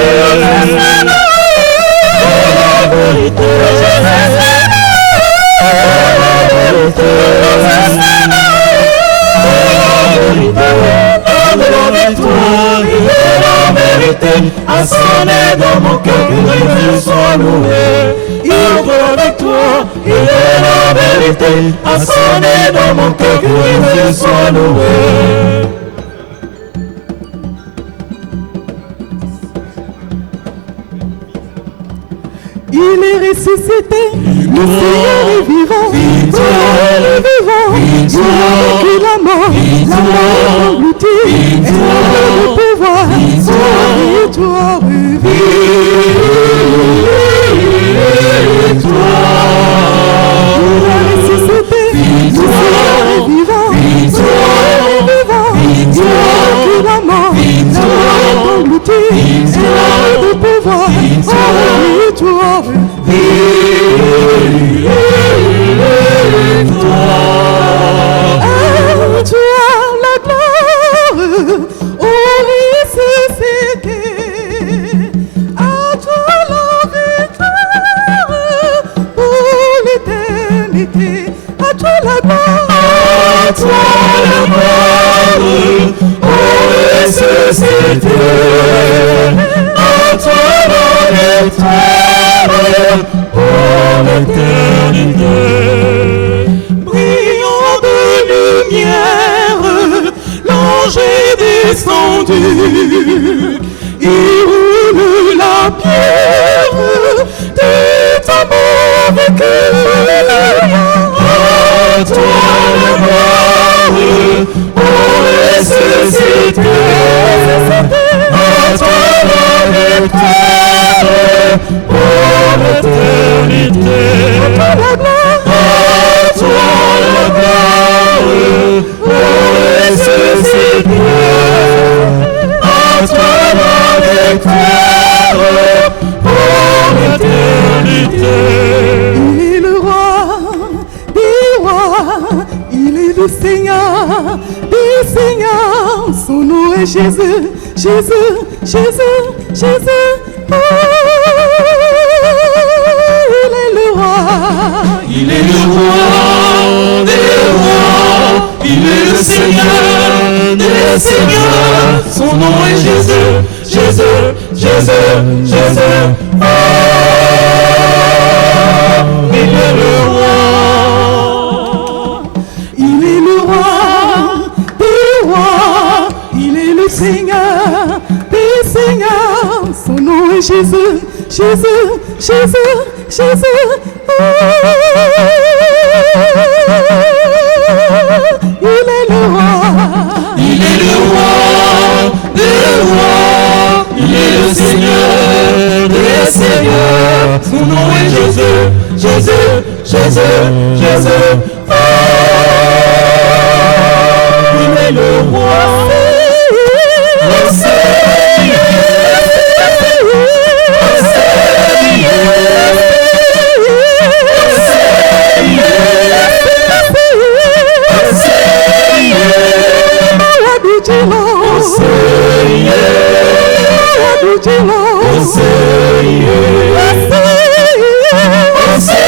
a sonné dans mon cœur, que Jésus soit loué. Il pour la victoire et la vérité a sonné dans mon cœur, que Jésus soit loué. Il est ressuscité, le Seigneur est vivant, il est vivant, il a vaincu la mort engloutie, et le pouvoir, victoire, il est ressuscité, le Seigneur est vivant, il est vivant, il a vaincu la mort engloutie, et le pouvoir, victoire. À toi la gloire, ô ressuscité. À toi la victoire pour l'éternité. À toi la gloire, À toi la gloire, ô ressuscité. À toi la victoire pour l'éternité. brillant de lumière, l'ange est descendu. Il roule la pierre est Jésus, Jésus, Jésus, Jésus. Oh, il est le roi. Il est le roi des rois, il est le Seigneur des seigneurs. Son nom est Jésus, Jésus, Jésus, Jésus. Oh, il est le roi. Il est le roi des rois, il est le Seigneur des seigneurs. Son nom est Jésus, Jésus, Jésus, Jésus. Oh, il est le roi. Il est le roi des rois, il est le Seigneur des seigneurs. Son nom est Jésus, Jésus, Jésus, Jésus. Oh, il est le roi. Oh, Seigneur, oh, Seigneur, oh, Seigneur, oh, Seigneur.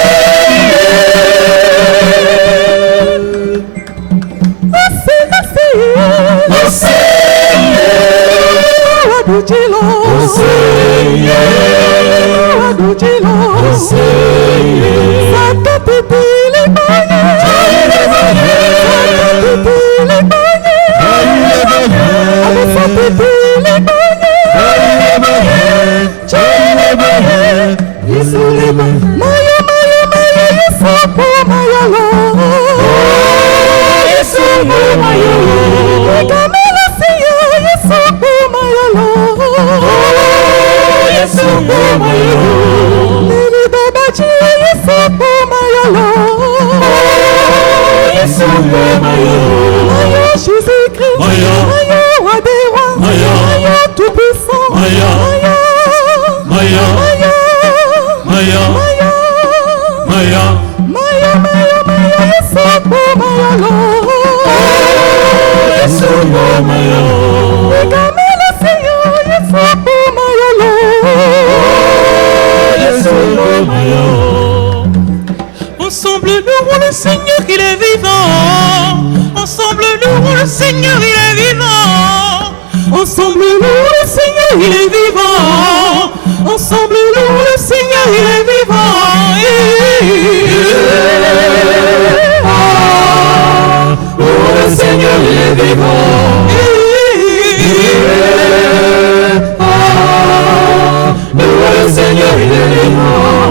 Ensemble louons le Seigneur, il est vivant. Ensemble louons le Seigneur, il est vivant. Ensemble louons le Seigneur, il est vivant. Ensemble louons le Seigneur, il est vivant. Louons le Seigneur, il est vivant. Louons le Seigneur, il est vivant.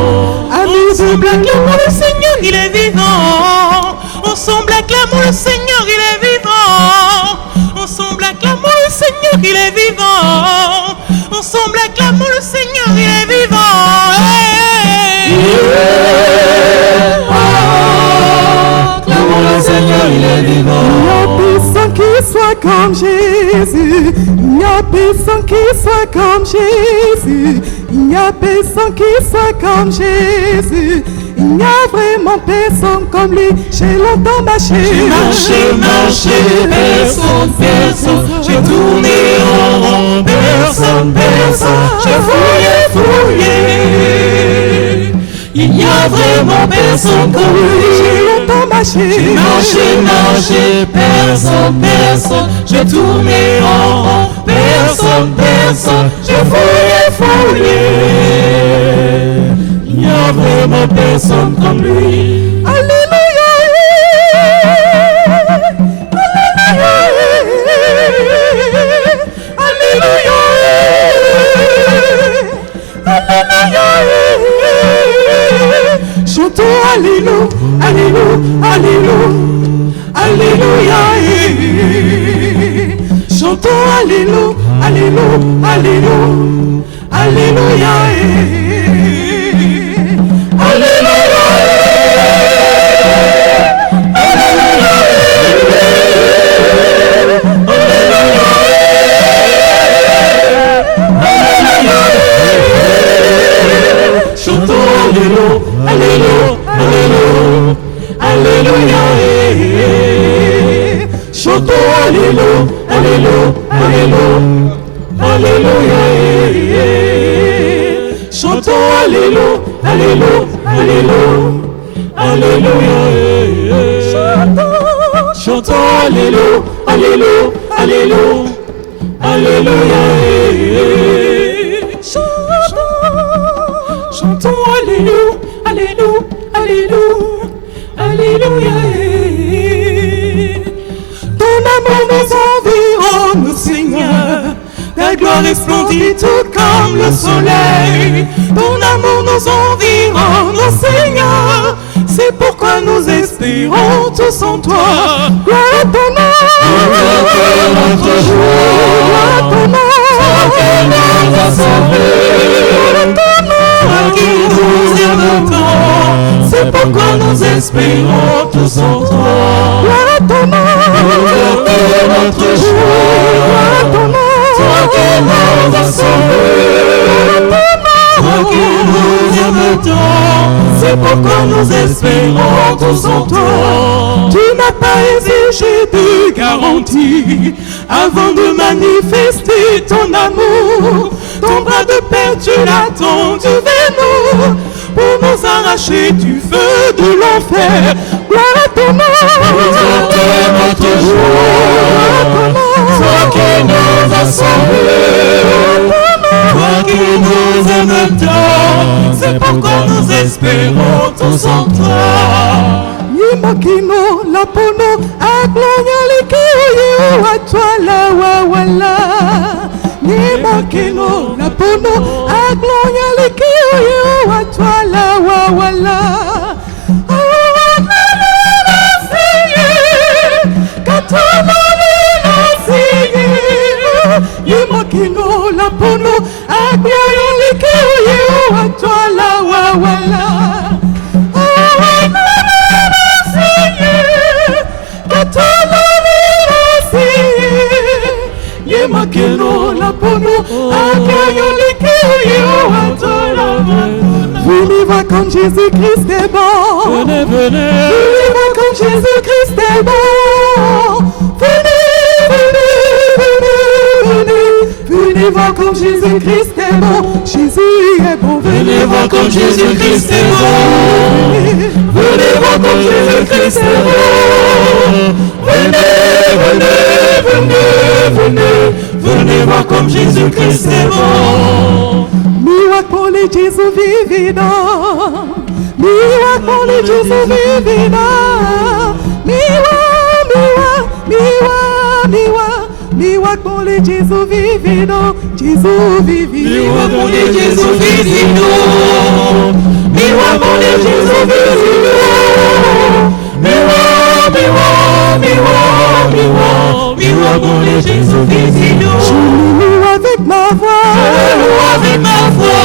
Ensemble acclamons le Seigneur, il est vivant. Ensemble acclamons le Seigneur, il est vivant. Ensemble acclamons le Seigneur, il est vivant. Ensemble acclamons le Seigneur, il est vivant. Acclamons le Seigneur, il est vivant. Il n'y a personne qui soit comme Jésus. Il n'y a personne qui soit comme Jésus. Il n'y a personne qui soit comme Jésus. Il n'y a vraiment personne comme lui. J'ai longtemps marché. J'ai marché, personne, personne. J'ai tourné en rond, personne, personne. J'ai fouillé. Il n'y a vraiment personne comme lui. J'ai longtemps marché. J'ai marché, personne, personne. J'ai tourné en rond, personne, personne. J'ai fouillé. Il n'y a vraiment personne comme lui. Alléluia. Alléluia. Alléluia. Chantons Alléluia. Alléluia. Alléluia. Chantons Alléluia. Alléluia. Alléluia. Alléluia. Alléluia, Alléluia, chantons Alléluia, Alléluia, Alléluia, Alléluia, chantons Alléluia, Alléluia, Alléluia, Alléluia, chantons Alléluia, Alléluia, Alléluia, Alléluia. Ton amour nous environne, Seigneur, ta gloire resplendit tout comme le soleil. Ton amour nous environne, Seigneur, c'est pourquoi nous espérons tous en toi. Gloire à ton nom, notre jour, gloire à ton nom, toi qui nous as sauvés. Gloire à ton nom, toi qui nous aimes tant, c'est pourquoi nous espérons tous en toi. Gloire à ton nom, notre jour, gloire à ton nom, toi qui nous as sauvés. Toi qui nous aimes tant, c'est pourquoi nous espérons tous en toi. Tu n'as pas exigé de garantie avant de manifester ton amour. Ton bras de père, tu l'as tendu vers nous pour nous arracher du feu de l'enfer. Gloire à ton nom, notre jour, toi qui nous as sauvés. Toi qui nous aimes tant, c'est pourquoi nous espérons tous en toi. Yimakino la pono aglonya likiyo a toi la wawala. Yimakino la pono aglonya likiyo a toi la wawala. Yimakino la pono aglonya likiyo a toi la wawala. Yemakeno la pono akayo likiyo atola. Venez voir comme Jésus-Christ est bon. Venez, venez. Venez voir comme Jésus-Christ est bon. Venez, venez, venez, venez. Venez voir comme Jésus-Christ est bon. Jésus est bon. Venez voir comme Jésus-Christ est bon. Venez voir comme Jésus-Christ est bon. Venez, venez, venez, venez, venez voir comme Jésus-Christ est bon. Miwa kole Jésus vivida, miwa kole Jésus vivida, miwa, miwa, miwa, miwa, miwa kole Jésus vivida, Jésus vivida. Miwa kole Jésus vivida, miwa kole Jésus vivida, miwa, miwa, miwa, miwa, miwa kole Jésus vivida. Je loue avec ma voix, je loue avec ma voix,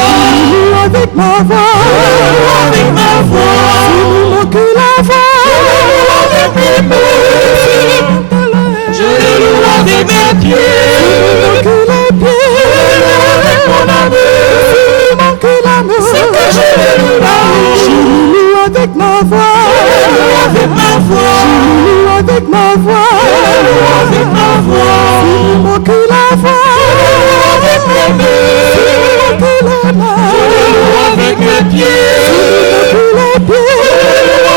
je loue avec ma voix, je loue avec ma voix. Si nous manque la voix, je le loue avec mes pieds, je le loue avec mes pieds, je le loue avec mon amour. Si nous manque l'amour, c'est que je le loue là. Je loue avec ma voix, je loue avec ma voix, je loue avec ma voix, je loue avec ma voix. Si nous manque la voix, avec mes mains, je le loue avec mes pieds, je le loue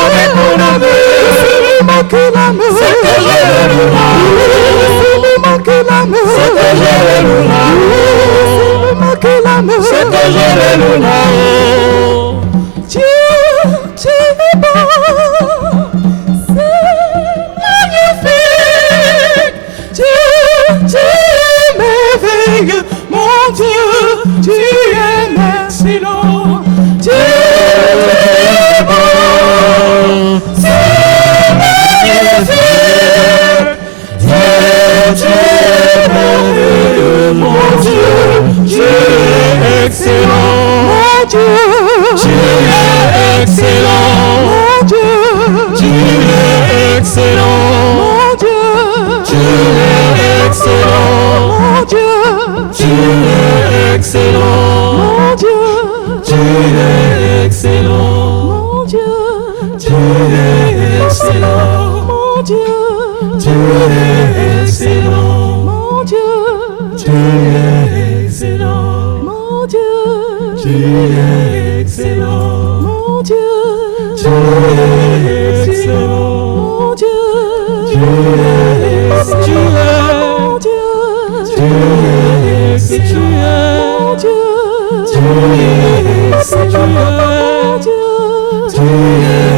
avec mon amour. S'il manque l'amour, c'est que je le loue là. S'il manque l'amour, c'est que je le loue là. S'il manque l'amour, c'est que je le loue là. Dieu, tu es bon, c'est magnifique. Dieu, tu es merveilleux. Mon Dieu, tu es excellent. Dieu, tu es bon, c'est magnifique. Dieu, tu es merveilleux. Mon Dieu, tu es excellent. Mon Dieu, tu es excellent. Mon Dieu, Tu es excellent, mon Dieu, tu es excellent, mon Dieu, tu es excellent, mon Dieu, tu es excellent, mon Dieu, tu es excellent, mon Dieu, tu es excellent, mon Dieu, tu es